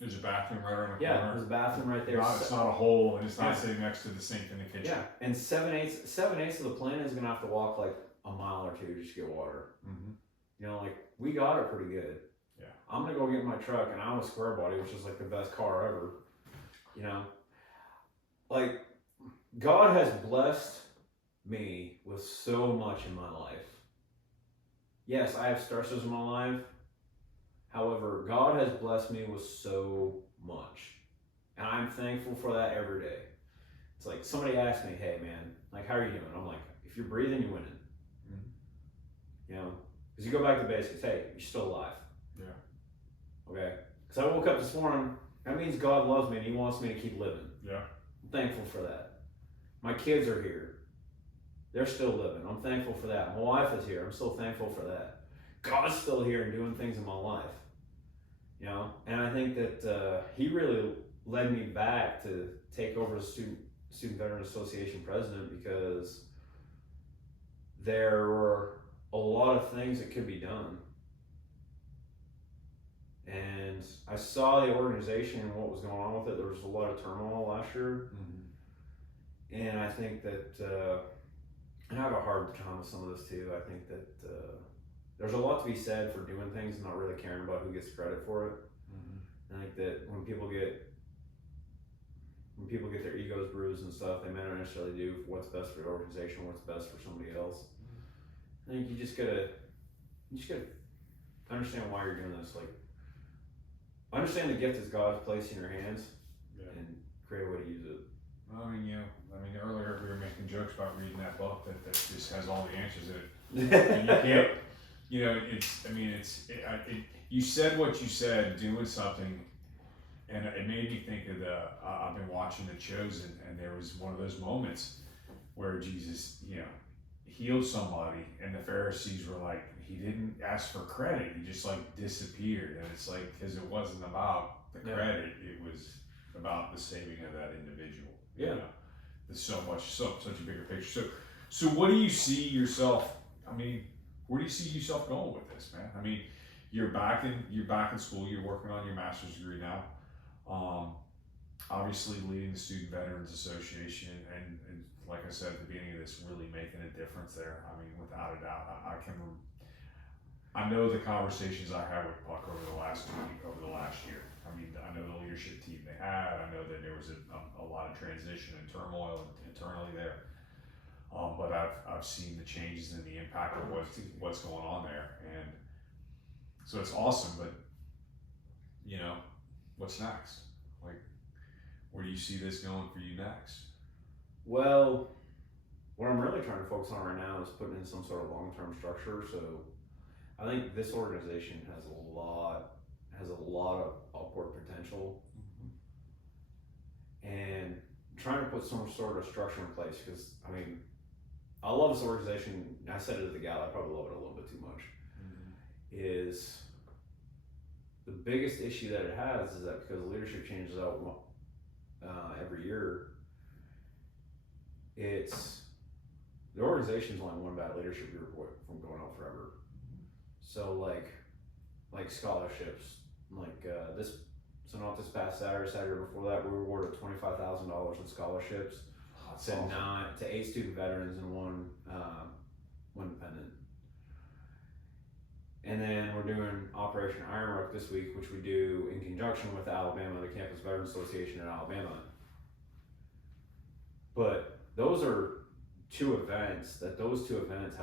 There's a bathroom right around the corner. Yeah, there's a bathroom right there. It's not a hole, and it's not sitting next to the sink in the kitchen. Yeah, and 7/8 of the plan is gonna have to walk like a mile or 2 just to get water. Mm-hmm. We got it pretty good. Yeah. I'm gonna go get my truck, and I own a square body, which is like the best car ever. Like, God has blessed me with so much in my life. Yes, I have stressors in my life. However, God has blessed me with so much. And I'm thankful for that every day. It's like somebody asked me, "Hey man, like, how are you doing?" I'm like, if you're breathing, you're winning. Mm-hmm. Because you go back to basics. Hey, you're still alive. Yeah. Okay? Because I woke up this morning, that means God loves me and He wants me to keep living. Yeah. I'm thankful for that. My kids are here. They're still living. I'm thankful for that. My wife is here. I'm still thankful for that. God's still here and doing things in my life. And I think that He really led me back to take over as Student Veteran Association president, because there were a lot of things that could be done. And I saw the organization and what was going on with it. There was a lot of turmoil last year. Mm-hmm. And I think that, and I have a hard time with some of this too. I think that there's a lot to be said for doing things and not really caring about who gets credit for it. Mm-hmm. I think that when people get their egos bruised and stuff, they may not necessarily do what's best for the organization, what's best for somebody else. Mm-hmm. I think you just gotta understand why you're doing this. Like, understand the gift that God's placed in your hands, and create a way to use it. I mean, earlier we were making jokes about reading that book that just has all the answers in it. And you can't, you said what you said, doing something, and it made me think of I've been watching The Chosen, and there was one of those moments where Jesus, healed somebody, and the Pharisees were like, he didn't ask for credit, he just like disappeared. And it's like, because it wasn't about the credit, it was about the saving of that individual. Yeah. There's such a bigger picture. So what do you see yourself, where do you see yourself going with this, man? I mean, you're back in school, you're working on your master's degree now. Obviously leading the Student Veterans Association, and like I said at the beginning of this, really making a difference there. I mean, without a doubt, I know the conversations I had with Puck over the last year. I mean, I know the leadership team they had. I know that there was a lot of transition and turmoil internally there. But I've seen the changes and the impact of what's going on there, and so it's awesome. But what's next? Like, where do you see this going for you next? Well, what I'm really trying to focus on right now is putting in some sort of long-term structure. So I think this organization has a lot of upward potential, and trying to put some sort of structure in place, because I love this organization. I said it at the gala, I probably love it a little bit too much. Is the biggest issue that it has is that because leadership changes out every year, the organization's only one bad leadership group from going out forever. So like scholarships, not this past Saturday before that, we were awarded $25,000 in scholarships to 8 student veterans and one dependent. And then we're doing Operation Iron Rock this week, which we do in conjunction with Alabama, the Campus Veterans Association in Alabama. But those are two events have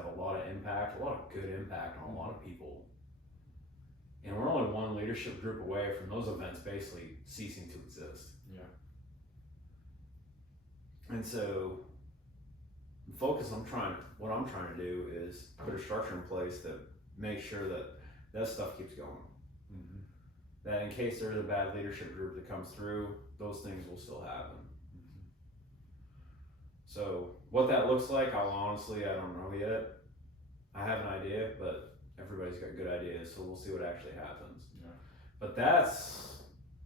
a lot of impact, a lot of good impact on a lot of people. And we're only one leadership group away from those events basically ceasing to exist. Yeah. And so what I'm trying to do is put a structure in place that makes sure that stuff keeps going. That in case there's a bad leadership group that comes through, those things will still happen. So what that looks like, I don't know yet. I have an idea, but everybody's got good ideas, so we'll see what actually happens. Yeah. But that's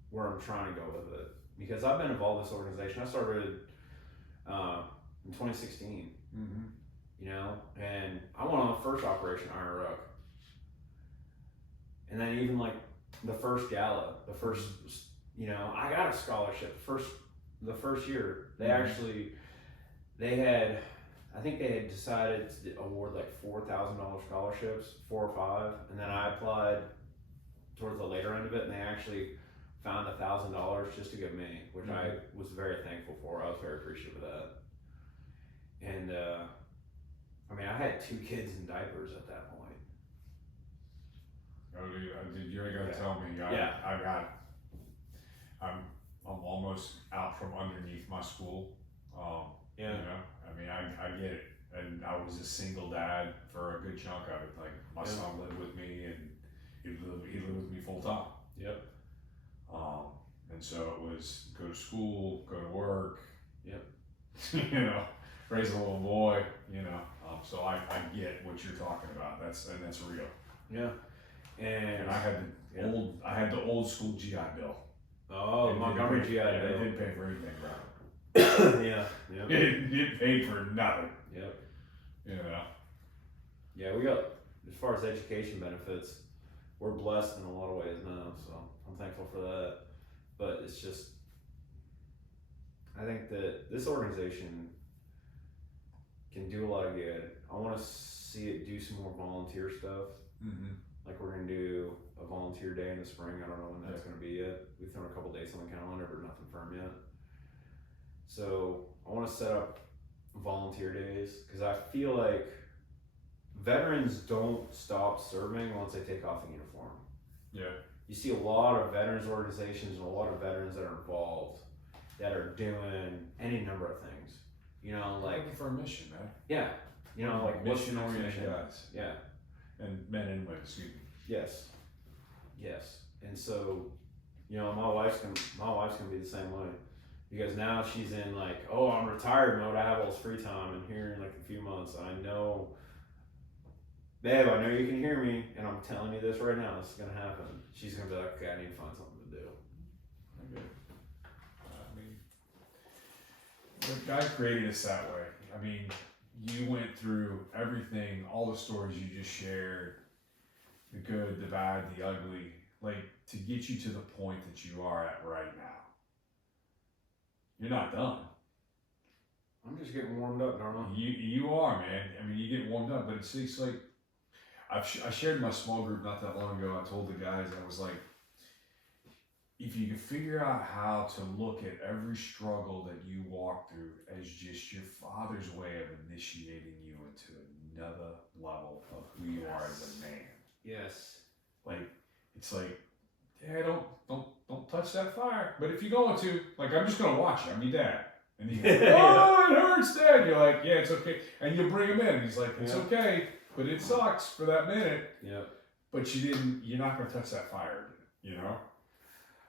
where I'm trying to go with it, because I've been involved in this organization. I started in 2016, and I went on the first Operation Iron Rock. And then even like the first gala, I got a scholarship the first year. I think they had decided to award like $4,000 scholarships, 4 or 5, and then I applied towards the later end of it, and they actually found $1,000 just to give me, which I was very thankful for. I was very appreciative of that. And I had 2 kids in diapers at that point. Oh, dude, you're gonna tell me? I'm almost out from underneath my school. I get it, and I was a single dad for a good chunk of it. Like my son lived with me, and he lived with me full time. Yep. And so it was go to school, go to work. Yep. Raise a little boy. So I get what you're talking about. That's real. Yeah. And I had the old school GI Bill. Oh, Montgomery GI Bill. It didn't pay for anything, bro. Yeah. Yep. It paid for nothing. Yep. Yeah, we got, as far as education benefits, we're blessed in a lot of ways now, so I'm thankful for that. But it's just, I think that this organization can do a lot of good. I want to see it do some more volunteer stuff. Like we're going to do a volunteer day in the spring. I don't know when that's going to be yet. We've thrown a couple dates on the calendar, but nothing firm yet. So I want to set up volunteer days, because I feel like veterans don't stop serving once they take off the uniform. Yeah. You see a lot of veterans organizations and a lot of veterans that are involved, that are doing any number of things. You know, like looking for a mission, man. yeah, you know, like what's the next mission-oriented mission? guys Yeah. and men and women. Excuse me. Yes. And so, you know, my wife's gonna be the same way. Because now she's in like, oh, I'm retired mode. I have all this free time, and here in like a few months, I know, babe, I know you can hear me, and I'm telling you this right now. This is gonna happen. She's gonna be like, okay, I need to find something to do. Okay. I mean, the guy created us that way. I mean, you went through everything, all the stories you just shared, the good, the bad, the ugly, like to get you to the point that you are at right now. You're not done. I'm just getting warmed up, Norma. You are, man. I mean, you get warmed up, but it's like I shared in my small group not that long ago. I told the guys, I was like, if you can figure out how to look at every struggle that you walk through as just your Father's way of initiating you into another level of who you are as a man. Yes. Like, it's like, yeah, don't touch that fire. But if you're going to, like, I'm just going to watch you. I'm your dad. And you go, oh, it hurts, Dad. You're like, yeah, it's okay. And you bring him in. And he's like, it's okay, but it sucks for that minute. Yeah. But you're not going to touch that fire, you know?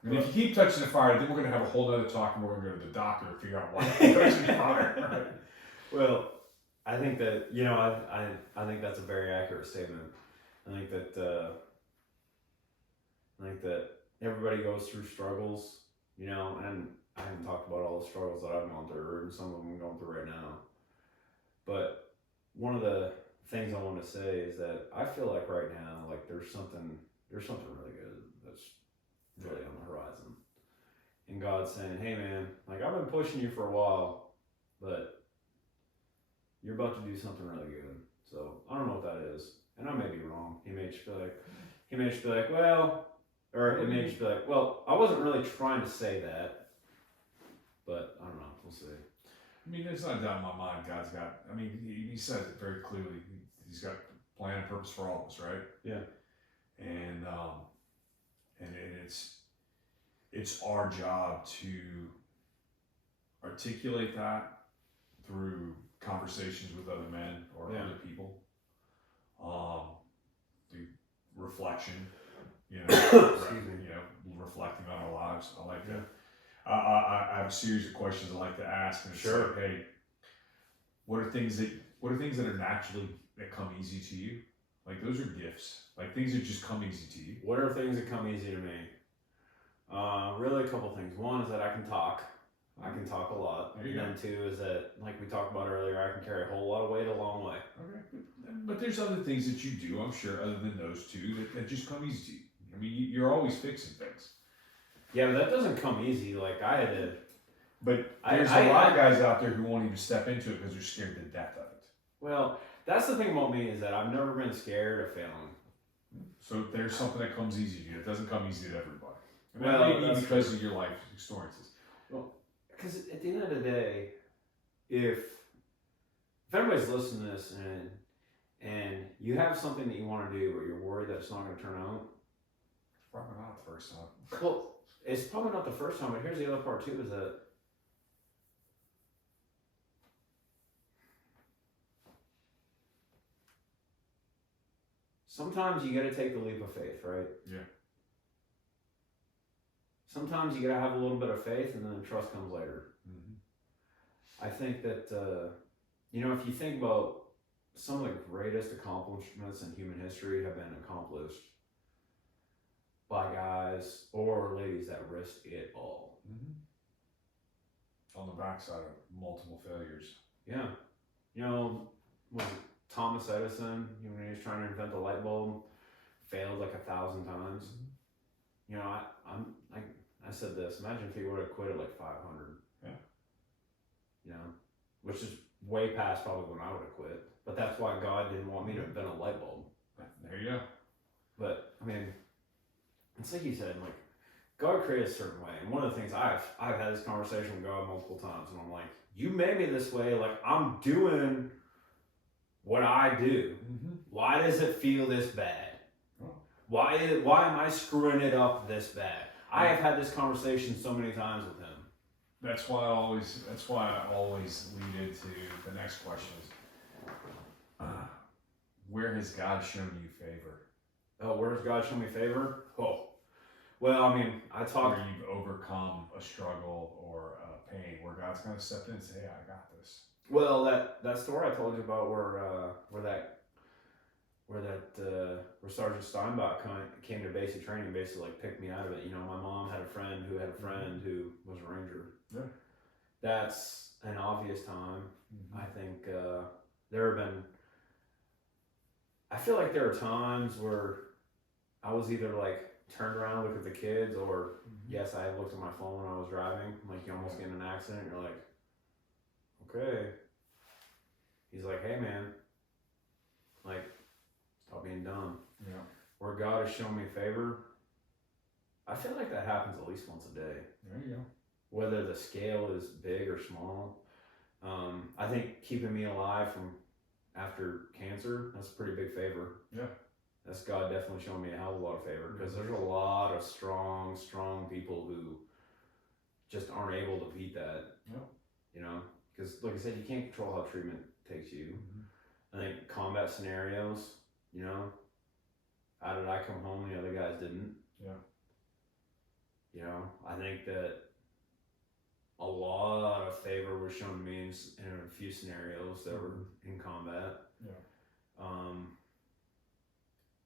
And if you keep touching the fire, then we're going to have a whole other talk and we're going to go to the doctor and figure out why you're touching the fire. Right? Well, I think that, you know, I think that's a very accurate statement. I think that everybody goes through struggles, you know, and I haven't talked about all the struggles that I've gone through, and some of them I'm going through right now. But one of the things I want to say is that I feel like right now, like there's something really good that's really on the horizon. And God's saying, hey man, like I've been pushing you for a while, but you're about to do something really good. So I don't know what that is. And I may be wrong. He may just be like, well, or it may just be like, well, I wasn't really trying to say that, but I don't know. We'll see. I mean, there's not a doubt in my mind God's got, I mean, he says it very clearly. He's got a plan and purpose for all of us, right? Yeah. And it's our job to articulate that through conversations with other men or other people. Through reflection, you know, reflecting on our lives. I like that. I have a series of questions I like to ask, and it's like, hey, what are things that are naturally that come easy to you? Like those are gifts. Like things that just come easy to you. What are things that come easy to me? Really a couple things. One is that I can talk. I can talk a lot. And then two is that, like we talked about earlier, I can carry a whole lot of weight a long way. Okay. But there's other things that you do, I'm sure, other than those two, that just come easy to you. I mean, you're always fixing things. Yeah, but that doesn't come easy. Like I had to. But there's a lot of guys out there who won't even step into it because they're scared to death of it. Well, that's the thing about me is that I've never been scared of failing. So there's something that comes easy to you. It doesn't come easy to everybody. And well, that may be because of your life experiences. Well, because at the end of the day, if anybody's listening to this and you have something that you want to do but you're worried that it's not going to turn out, it's probably not the first time. Well, it's probably not the first time, but here's the other part too, is that sometimes you got to take the leap of faith, right? Yeah. Sometimes you got to have a little bit of faith and then the trust comes later. Mm-hmm. I think that, if you think about some of the greatest accomplishments in human history have been accomplished by guys or ladies that risked it all. Mm-hmm. On the backside of multiple failures. Yeah. Thomas Edison, when he was trying to invent the light bulb, failed like 1,000 times. Mm-hmm. I said this, imagine if he would have quit at like 500. Yeah. Which is way past probably when I would have quit. But that's why God didn't want me to invent a light bulb. There you go. But, I mean, it's like you said, like, God created a certain way. And one of the things I've had this conversation with God multiple times, and I'm like, you made me this way, like, I'm doing what I do. Mm-hmm. Why does it feel this bad? Oh. Why am I screwing it up this bad? I have had this conversation so many times with him. That's why I always lead into the next question is, where has God shown you favor? Oh, where has God shown me favor? Oh, well, I mean, Where you've overcome a struggle or a pain, where God's kind of stepped in and said, "Hey, I got this." Well, that story I told you about where Sergeant Steinbach came to basic training, basically like picked me out of it. You know, my mom had a friend who had a friend who was a ranger. Yeah. That's an obvious time. Mm-hmm. I think I feel like there are times where I was either like turned around, look at the kids, or yes, I looked at my phone when I was driving. Like you almost get in an accident. You're like, okay. He's like, hey man, like stop being dumb. Yeah. Where God has shown me favor, I feel like that happens at least once a day. There you go. Whether the scale is big or small. I think keeping me alive from after cancer, that's a pretty big favor. Yeah. That's God definitely showing me a hell of a lot of favor, because there's a lot of strong people who just aren't able to beat that. Yeah. You know, because like I said, you can't control how treatment takes you. Mm-hmm. I think combat scenarios, you know, how did I come home and the other guys didn't? Yeah. You know, I think that a lot of favor was shown to me in a few scenarios that were in combat. Yeah.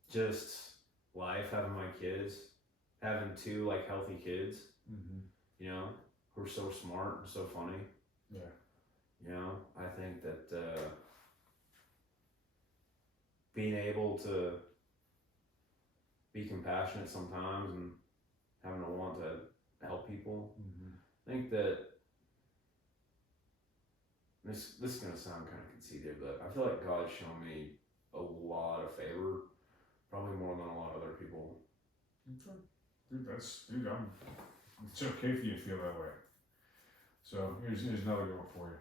Just life, having my kids, having two like healthy kids, you know, who are so smart and so funny. Yeah. You know, I think that being able to be compassionate sometimes and having a want to help people. I think that this is going to sound kind of conceited, but I feel like God's shown me a lot of favor, probably more than a lot of other people. Okay. Dude, it's okay for you to feel that way. So here's another good one for you.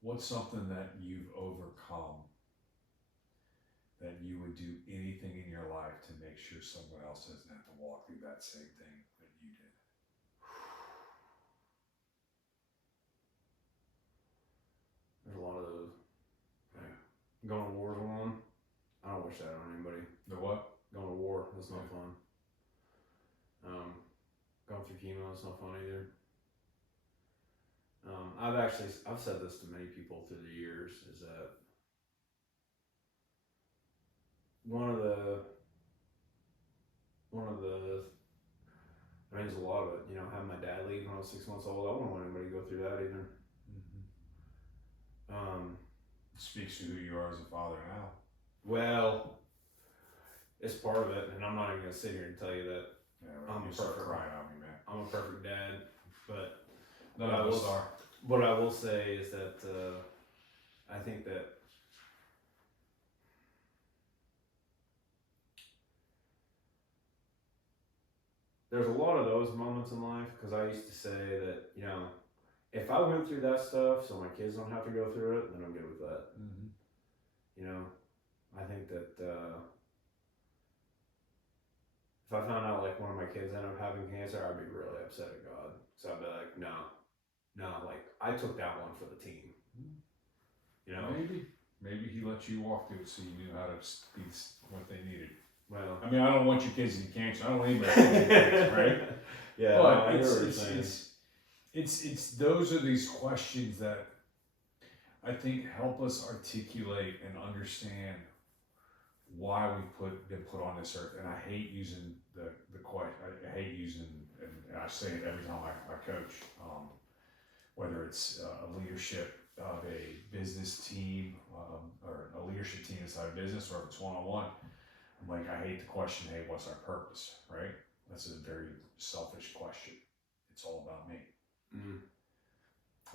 What's something that you've overcome that you would do anything in your life to make sure someone else doesn't have to walk through that same thing that you did? There's a lot of those. Going to war is one. I don't wish that on anybody. The what? Going to war, that's not fun. Going through chemo, it's not fun either. I've said this to many people through the years, is that one of the I mean, there's a lot of it, you know, having my dad leave when I was 6 months old, I wouldn't want anybody to go through that either. It speaks to who you are as a father now. Well, it's part of it, and I'm not even gonna sit here and tell you that I'm a perfect crying on me, man. I'm a perfect dad, but None of us are. what I will say is that I think that there's a lot of those moments in life, because I used to say that, you know, if I went through that stuff so my kids don't have to go through it, then I'm good with that. You know, I think that if I found out like one of my kids ended up having cancer, I'd be really upset at God. So I'd be like, no, like I took that one for the team. You know, maybe he let you walk through it so you knew how to be what they needed. Well, I mean, I don't want your kids to get cancer. I don't want anybody to get cancer, right? Yeah, but no, it's those are these questions that I think help us articulate and understand why we've been put on this earth. And I hate using the question. I hate using, and I say it every time I coach, whether it's a leadership of a business team or a leadership team inside a business, or if it's one-on-one. I'm like, I hate the question, hey, what's our purpose, right? That's a very selfish question. It's all about me. Who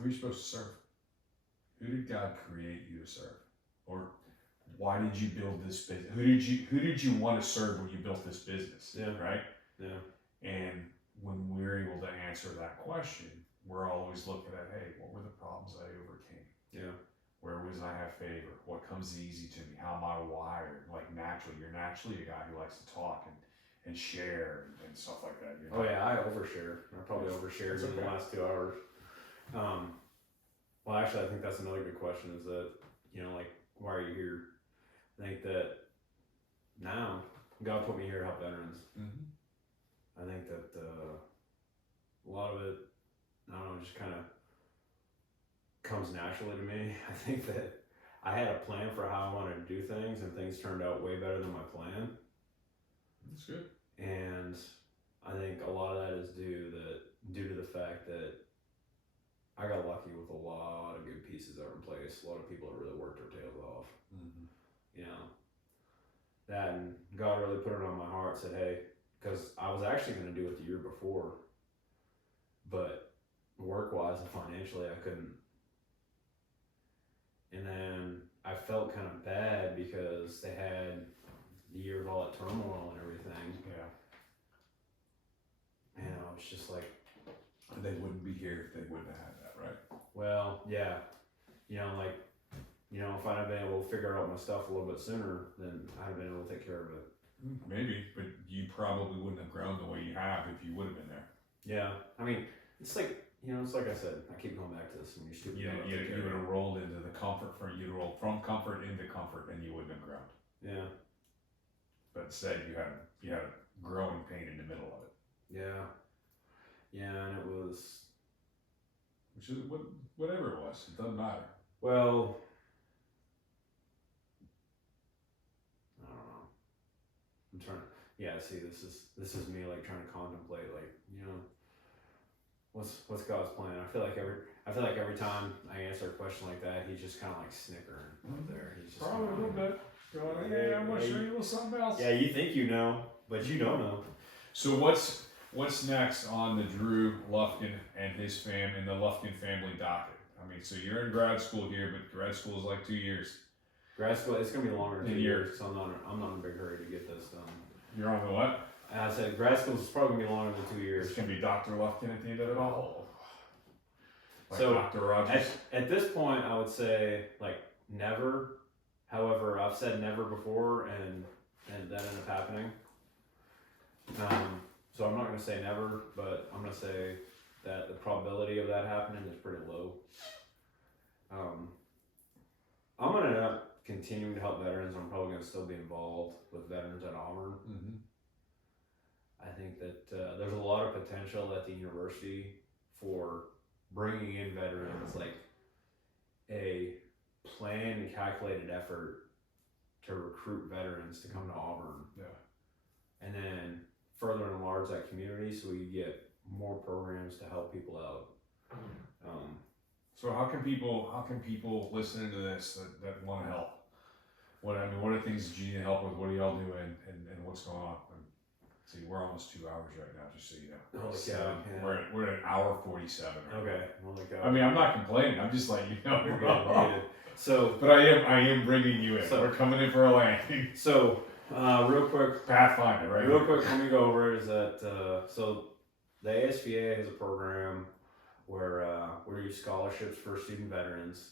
are you supposed to serve? Who did God create you to serve? Or why did you build this business? Who did you want to serve when you built this business? Yeah. Right? Yeah. And when we're able to answer that question, we're always looking at, hey, what were the problems I overcame? Yeah. Where was I have favor? What comes easy to me? How am I wired? Like naturally, you're naturally a guy who likes to talk and share and stuff like that. Oh yeah, I overshare. I probably overshared in the last 2 hours. Well, actually, I think that's another good question. Is that like, why are you here? I think that now God put me here to help veterans. I think that a lot of it, I don't know, just kind of comes naturally to me. I think that I had a plan for how I wanted to do things, and things turned out way better than my plan. That's good. And I think a lot of that is due to the fact that I got lucky with a lot of good pieces that were in place. A lot of people that really worked their tails off. That, and God really put it on my heart, said, hey, because I was actually going to do it the year before, but work-wise and financially I couldn't. And then I felt kind of bad because they had the year of all that turmoil and everything. Yeah. And I was just like, they wouldn't be here if they wouldn't have had that, right? well, yeah, if I'd have been able to figure out my stuff a little bit sooner, then I'd have been able to take care of it. Maybe, but you probably wouldn't have grown the way you have if you would have been there. Yeah, I mean, it's like, it's like I said, I keep going back to this when you're stupid. You would have rolled into the comfort you'd rolled from comfort into comfort, and you wouldn't have grown. Yeah. But instead, you had a growing pain in the middle of it. Yeah. Yeah, and it was, which is whatever it was, it doesn't matter. Well, I don't know. I'm trying. Yeah, see, this is me like trying to contemplate, like, what's God's plan? I feel like every time I answer a question like that, he's just kind of like snickering up there. He's just probably a little bit. Going, hey, I'm gonna show you a little something else. Yeah, you think you know, but you don't know. So what's next on the Drew Lufkin and his and the Lufkin family docket? I mean, so you're in grad school here, but grad school is like 2 years. Grad school, it's gonna be longer than 2 years. years, so I'm not in a big hurry to get this done. You're on the what? I said grad school is probably gonna be longer than 2 years. It's gonna be Dr. Lufkin at the end of it all. Like so Dr. Rogers. At this point, I would say like never. However, I've said never before, and that ended up happening. So I'm not going to say never, but I'm going to say that the probability of that happening is pretty low. I'm going to end up continuing to help veterans. I'm probably going to still be involved with veterans at Auburn. I think that there's a lot of potential at the university for bringing in veterans, like a planned and calculated effort to recruit veterans to come to Auburn. Yeah. And then further enlarge that community so we get more programs to help people out. So how can people listening to this that want to help? What are things that you need help with? What are y'all doing and what's going on? See, we're almost 2 hours right now, just so you know. Holy cow, yeah. We're at an hour 47. Right Okay. now. Holy cow. I mean, I'm not complaining. I'm just letting you know. You're good. So, but I am bringing you in. So, we're coming in for a landing. So, real quick, Pathfinder, right? Real quick, let me go over is that so the ASVA has a program where we do scholarships for student veterans,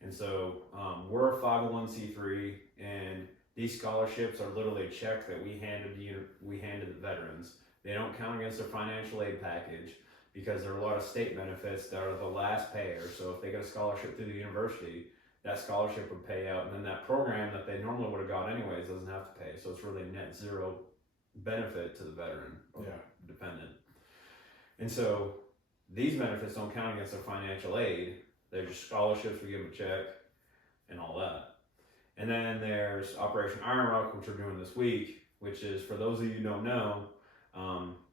and so we're a 501c3, and these scholarships are literally a check that we handed the veterans. They don't count against their financial aid package because there are a lot of state benefits that are the last payer. So if they get a scholarship through the university, that scholarship would pay out, and then that program that they normally would have got anyways doesn't have to pay. So it's really net zero benefit to the veteran or dependent. And so these benefits don't count against their financial aid. They're just scholarships, we give them a check and all that. And then there's Operation Iron Rock, which we're doing this week, which is, for those of you who don't know,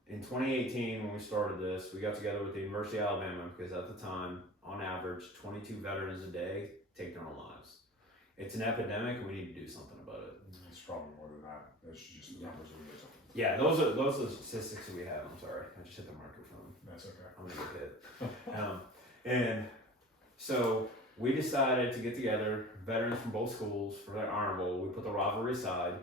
in 2018 when we started this, we got together with the University of Alabama because at the time, on average, 22 veterans a day take their own lives. It's an epidemic and we need to do something about it. It's probably more than that. That's just the numbers we get. Yeah, those are the statistics that we have. I'm sorry, I just hit the microphone. That's okay. I'm gonna get hit. And so we decided to get together, veterans from both schools, for that Iron Bowl. We put the rivalry aside,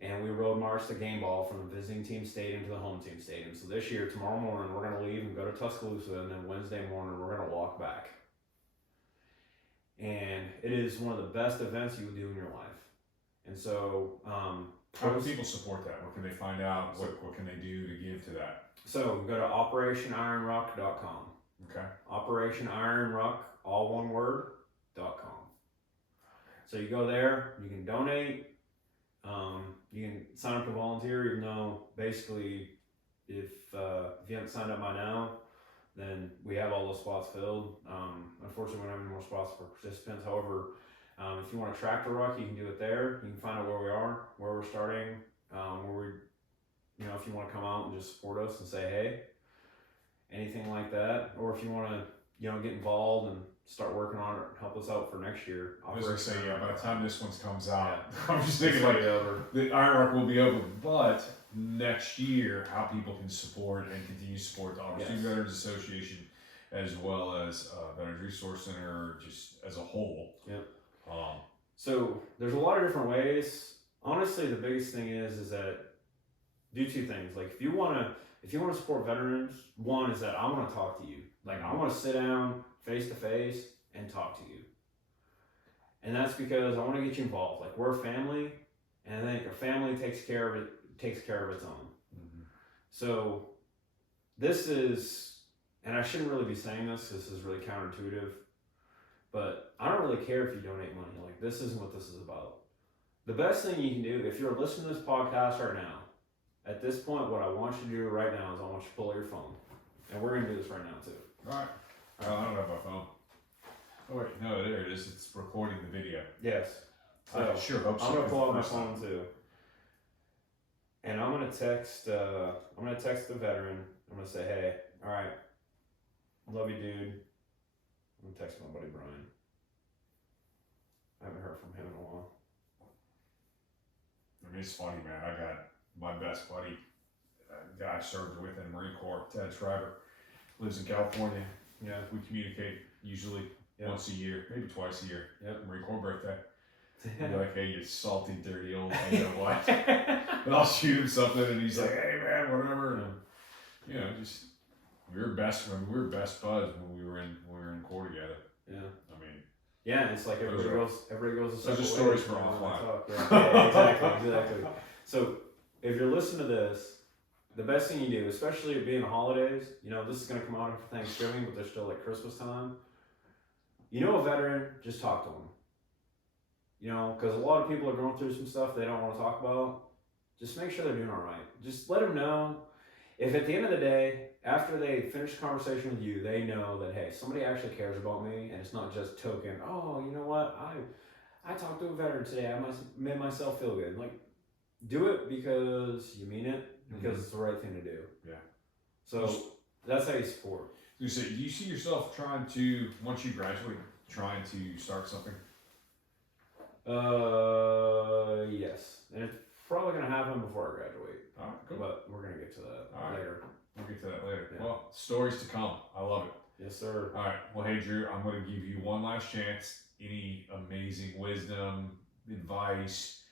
and we road marched the game ball from the visiting team stadium to the home team stadium. So this year, tomorrow morning, we're gonna leave and go to Tuscaloosa, and then Wednesday morning, we're gonna walk back. And it is one of the best events you would do in your life. And so How can people support that? What can they find out? What can they do to give to that? So go to OperationIronRock.com. Okay. OperationIronRock, all one word, .com. So you go there, you can donate, you can sign up to volunteer, even though basically if you haven't signed up by now, then we have all those spots filled. Unfortunately, we don't have any more spots for participants. However, if you want to track the ruck, you can do it there. You can find out where we are, where we're starting, where we, if you want to come out and just support us and say, hey, anything like that. Or if you want to, get involved and start working on it, help us out for next year. I was going to say, by the time this one comes out, I'm just It's thinking already over. the Iron Rock will be over, but next year, how people can support and continue to support the Auburn Student Veterans Association, as well as Veterans Resource Center, just as a whole. Yep. Um, So there's a lot of different ways. Honestly, the biggest thing is that do two things. Like if you want to support veterans, one is that I want to talk to you. Like I want to sit down face to face and talk to you. And that's because I want to get you involved. Like we're a family, and I think a family takes care of its own. mm-hmm. So this is, and I shouldn't really be saying this. This is really counterintuitive, but I don't really care if you donate money. Like this isn't what this is about. The best thing you can do, if you're listening to this podcast right now, at this point, what I want you to do right now is I want you to pull out your phone, and we're gonna do this right now too. All right. I don't have my phone. Oh wait, no, there it is. It's recording the video. Yes. I So sure hope so. I'm gonna pull out my First time. phone too, and I'm gonna text the veteran. I'm gonna say, hey, all right, love you, dude. I'm gonna text my buddy Brian. I haven't heard from him in a while. I mean, it's funny, man. I got my best buddy, guy I served with in the Marine Corps, Ted Schreiber, lives in California. Yeah. We communicate usually once a year, maybe twice a year. Yep. Marine Corps birthday. Be like, hey, you salty, dirty old, you know what? And I'll shoot him something, and he's like, hey, man, whatever. And, just we were best buds when we were in Corps together. Yeah. I mean, yeah, it's like everybody goes a separate Those are way, stories for offline. Yeah, exactly. So if you're listening to this, the best thing you do, especially it being the holidays, this is going to come out after Thanksgiving, but they're still like Christmas time. A veteran, just talk to them. Because a lot of people are going through some stuff they don't want to talk about. Just make sure they're doing all right. Just let them know. If at the end of the day, after they finish the conversation with you, they know that, hey, somebody actually cares about me, and it's not just token, oh, you know what, I talked to a veteran today, I made myself feel good. Like, do it because you mean it, because it's the right thing to do. Yeah. So that's how you support. do you see yourself trying to, once you graduate, trying to start something? Yes. And it's probably going to happen before I graduate. All right, cool. But we're going to get to that All right. later. We'll get to that later. Yeah. Well, stories to come. I love it. Yes, sir. All right. Well, hey, Drew, I'm going to give you one last chance. Any amazing wisdom, advice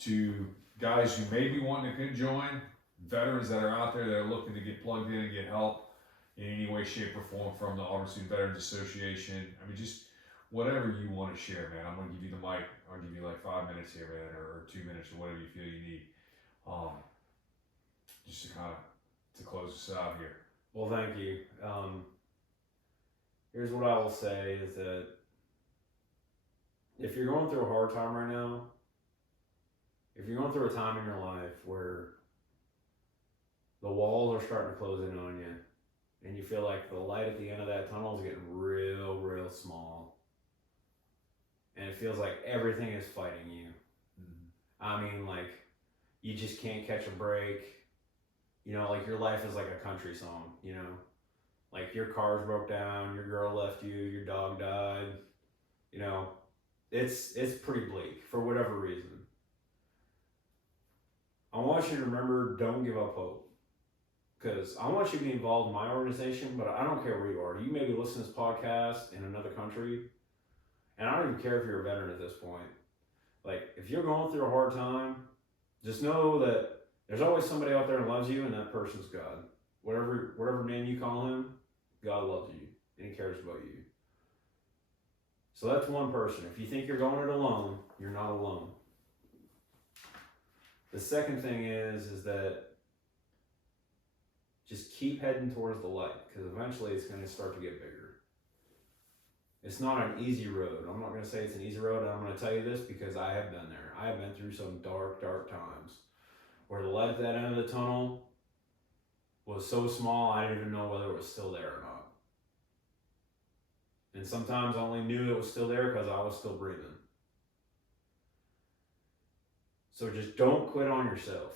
to guys who may be wanting to join, veterans that are out there that are looking to get plugged in and get help in any way, shape, or form from the Auburn Student Veterans Association? I mean, just whatever you want to share, man. I'm going to give you the mic. I'll give you like 5 minutes here, man, or 2 minutes, or whatever you feel you need. Just to kind of to close us out here. Well, thank you. Here's what I will say is that if you're going through a hard time right now, if you're going through a time in your life where the walls are starting to close in on you and you feel like the light at the end of that tunnel is getting real, real small, and it feels like everything is fighting you. Mm-hmm. I mean, like, you just can't catch a break. Like your life is like a country song, like your car's broke down, your girl left you, your dog died, it's pretty bleak for whatever reason. I want you to remember, don't give up hope, because I want you to be involved in my organization, but I don't care where you are. You may be listening to this podcast in another country, and I don't even care if you're a veteran at this point. Like, if you're going through a hard time, just know that there's always somebody out there who loves you, and that person's God. Whatever name you call him, God loves you, and he cares about you. So that's one person. If you think you're going it alone, you're not alone. The second thing is that just keep heading towards the light, because eventually it's going to start to get bigger. It's not an easy road. I'm not going to say it's an easy road. I'm going to tell you this because I have been there. I have been through some dark, dark times where the light at that end of the tunnel was so small I didn't even know whether it was still there or not. And sometimes I only knew it was still there because I was still breathing. So just don't quit on yourself.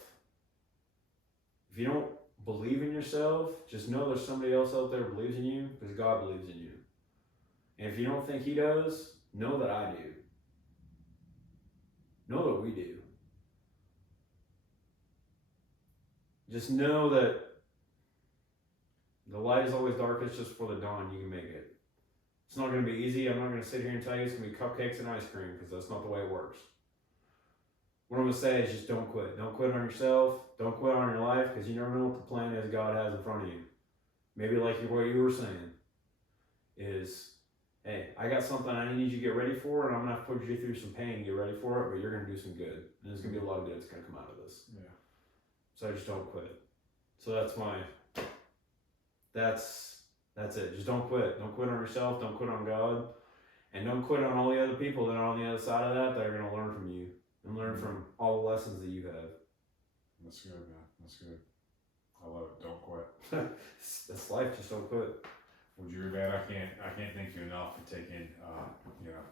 If you don't believe in yourself, just know there's somebody else out there who believes in you, because God believes in you. And if you don't think He does, know that I do. Know that we do. Just know that the light is always darkest just before the dawn. You can make it. It's not going to be easy. I'm not going to sit here and tell you it's going to be cupcakes and ice cream, because that's not the way it works. What I'm going to say is just don't quit. Don't quit on yourself. Don't quit on your life, because you never know what the plan is God has in front of you. Maybe like what you were saying is, hey, I got something I need you to get ready for, and I'm going to have to put you through some pain to get ready for it, but you're going to do some good. And there's going to be a lot of good that's going to come out of this. Yeah. So I just don't quit. So that's it. Just don't quit. Don't quit on yourself. Don't quit on God. And don't quit on all the other people that are on the other side of that are going to learn from you and learn from all the lessons that you have. That's good, man. That's good. I love it. Don't quit. That's life. Just don't quit. Well, Drew, man, I can't thank you enough for taking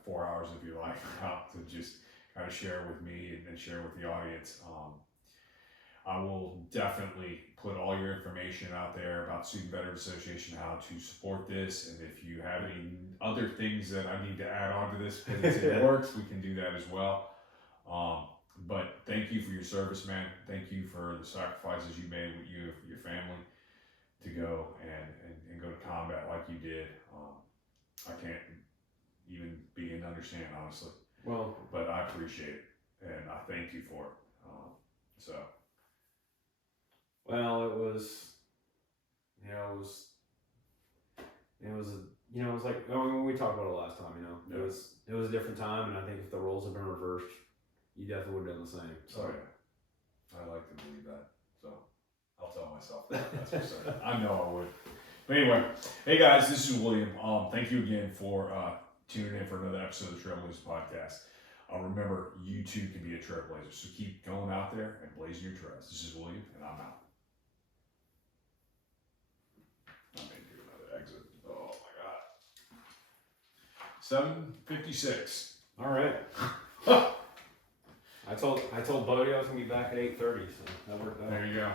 4 hours of your life out to just kind of share with me and share with the audience. I will definitely put all your information out there about Student Veterans Association, how to support this, and if you have any other things that I need to add on to this because it's in the works, we can do that as well. But thank you for your service, man. Thank you for the sacrifices you made with you and your family to go and go to combat like you did. I can't even begin to understand, honestly. Well, but I appreciate it, and I thank you for it. Well, it was like when we talked about it last time. Yeah. It was a different time, and I think if the roles had been reversed, you definitely would have done the same. So oh yeah, I like to believe that. So I'll tell myself that. That's for certain. I know I would. But anyway, hey guys, this is William. Thank you again for tuning in for another episode of the Trailblazers Podcast. Remember, you too can be a trailblazer. So keep going out there and blazing your trails. This is William, and I'm out. I may do another exit. Oh my God. 7:56. all right. I told Bodie I was gonna be back at 8:30, so that worked out. There you go.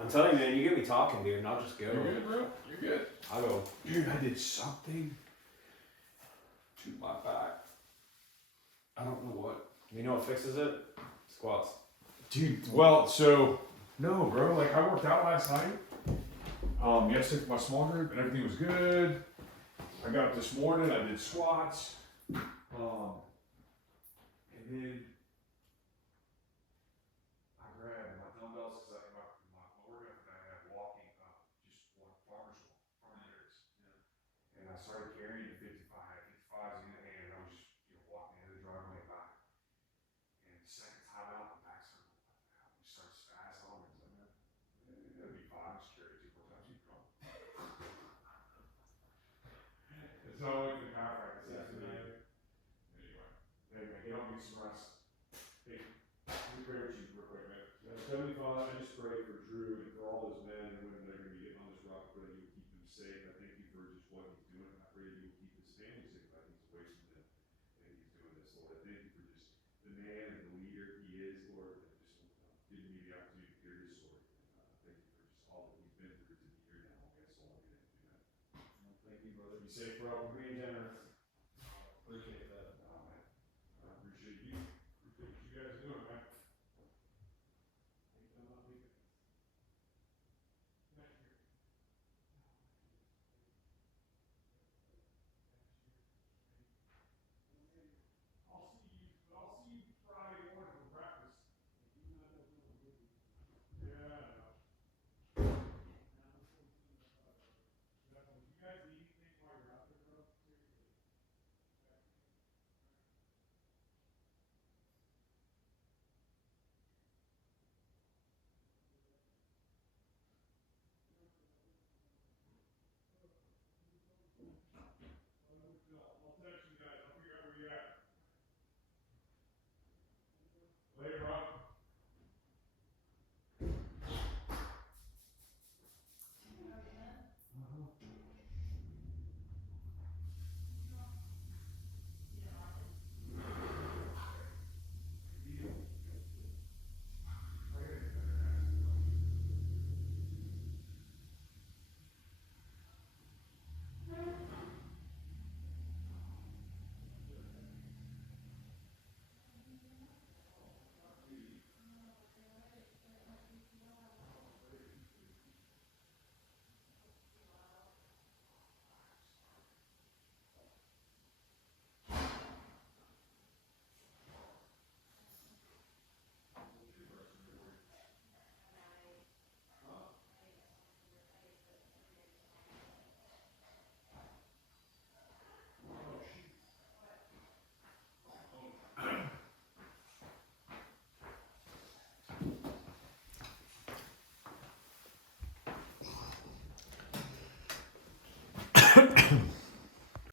I'm telling you, man, you get me talking, dude, and I'll just go. You're good, bro. You're good. I'll go. Dude, I did something to my back. I don't know what. You know what fixes it? Squats. Dude, well, so no, bro. Like I worked out last night. Yesterday for my small group, and everything was good. I got up this morning. I did squats. And then I grabbed my dumbbells because my workout that I had walking, just one farmer's areas. Yeah. And I started carrying the 55s in the hand, and I was just walking in the driveway back. And the second time out, my back started spaz on me. It'll be fine. Just carry 2 more times. You go. It's not like the chiropractor says today. Anyway, get on me some rest. Hey, let me pray with you real quick, man. Heavenly Father, I just pray for Drew and for all those men and women that are going to be getting on this rock. I pray that you will keep them safe. I thank you for just what he's doing. I pray that you will keep his family safe. I think he's away from them and he's doing this, Lord. I thank you for just the man and the leader he is, Lord, and just giving me the opportunity to hear his story. Thank you for just all that he's been through to be here now. That's all I can do. Thank you, brother. Be safe, bro. Be generous. Appreciate it.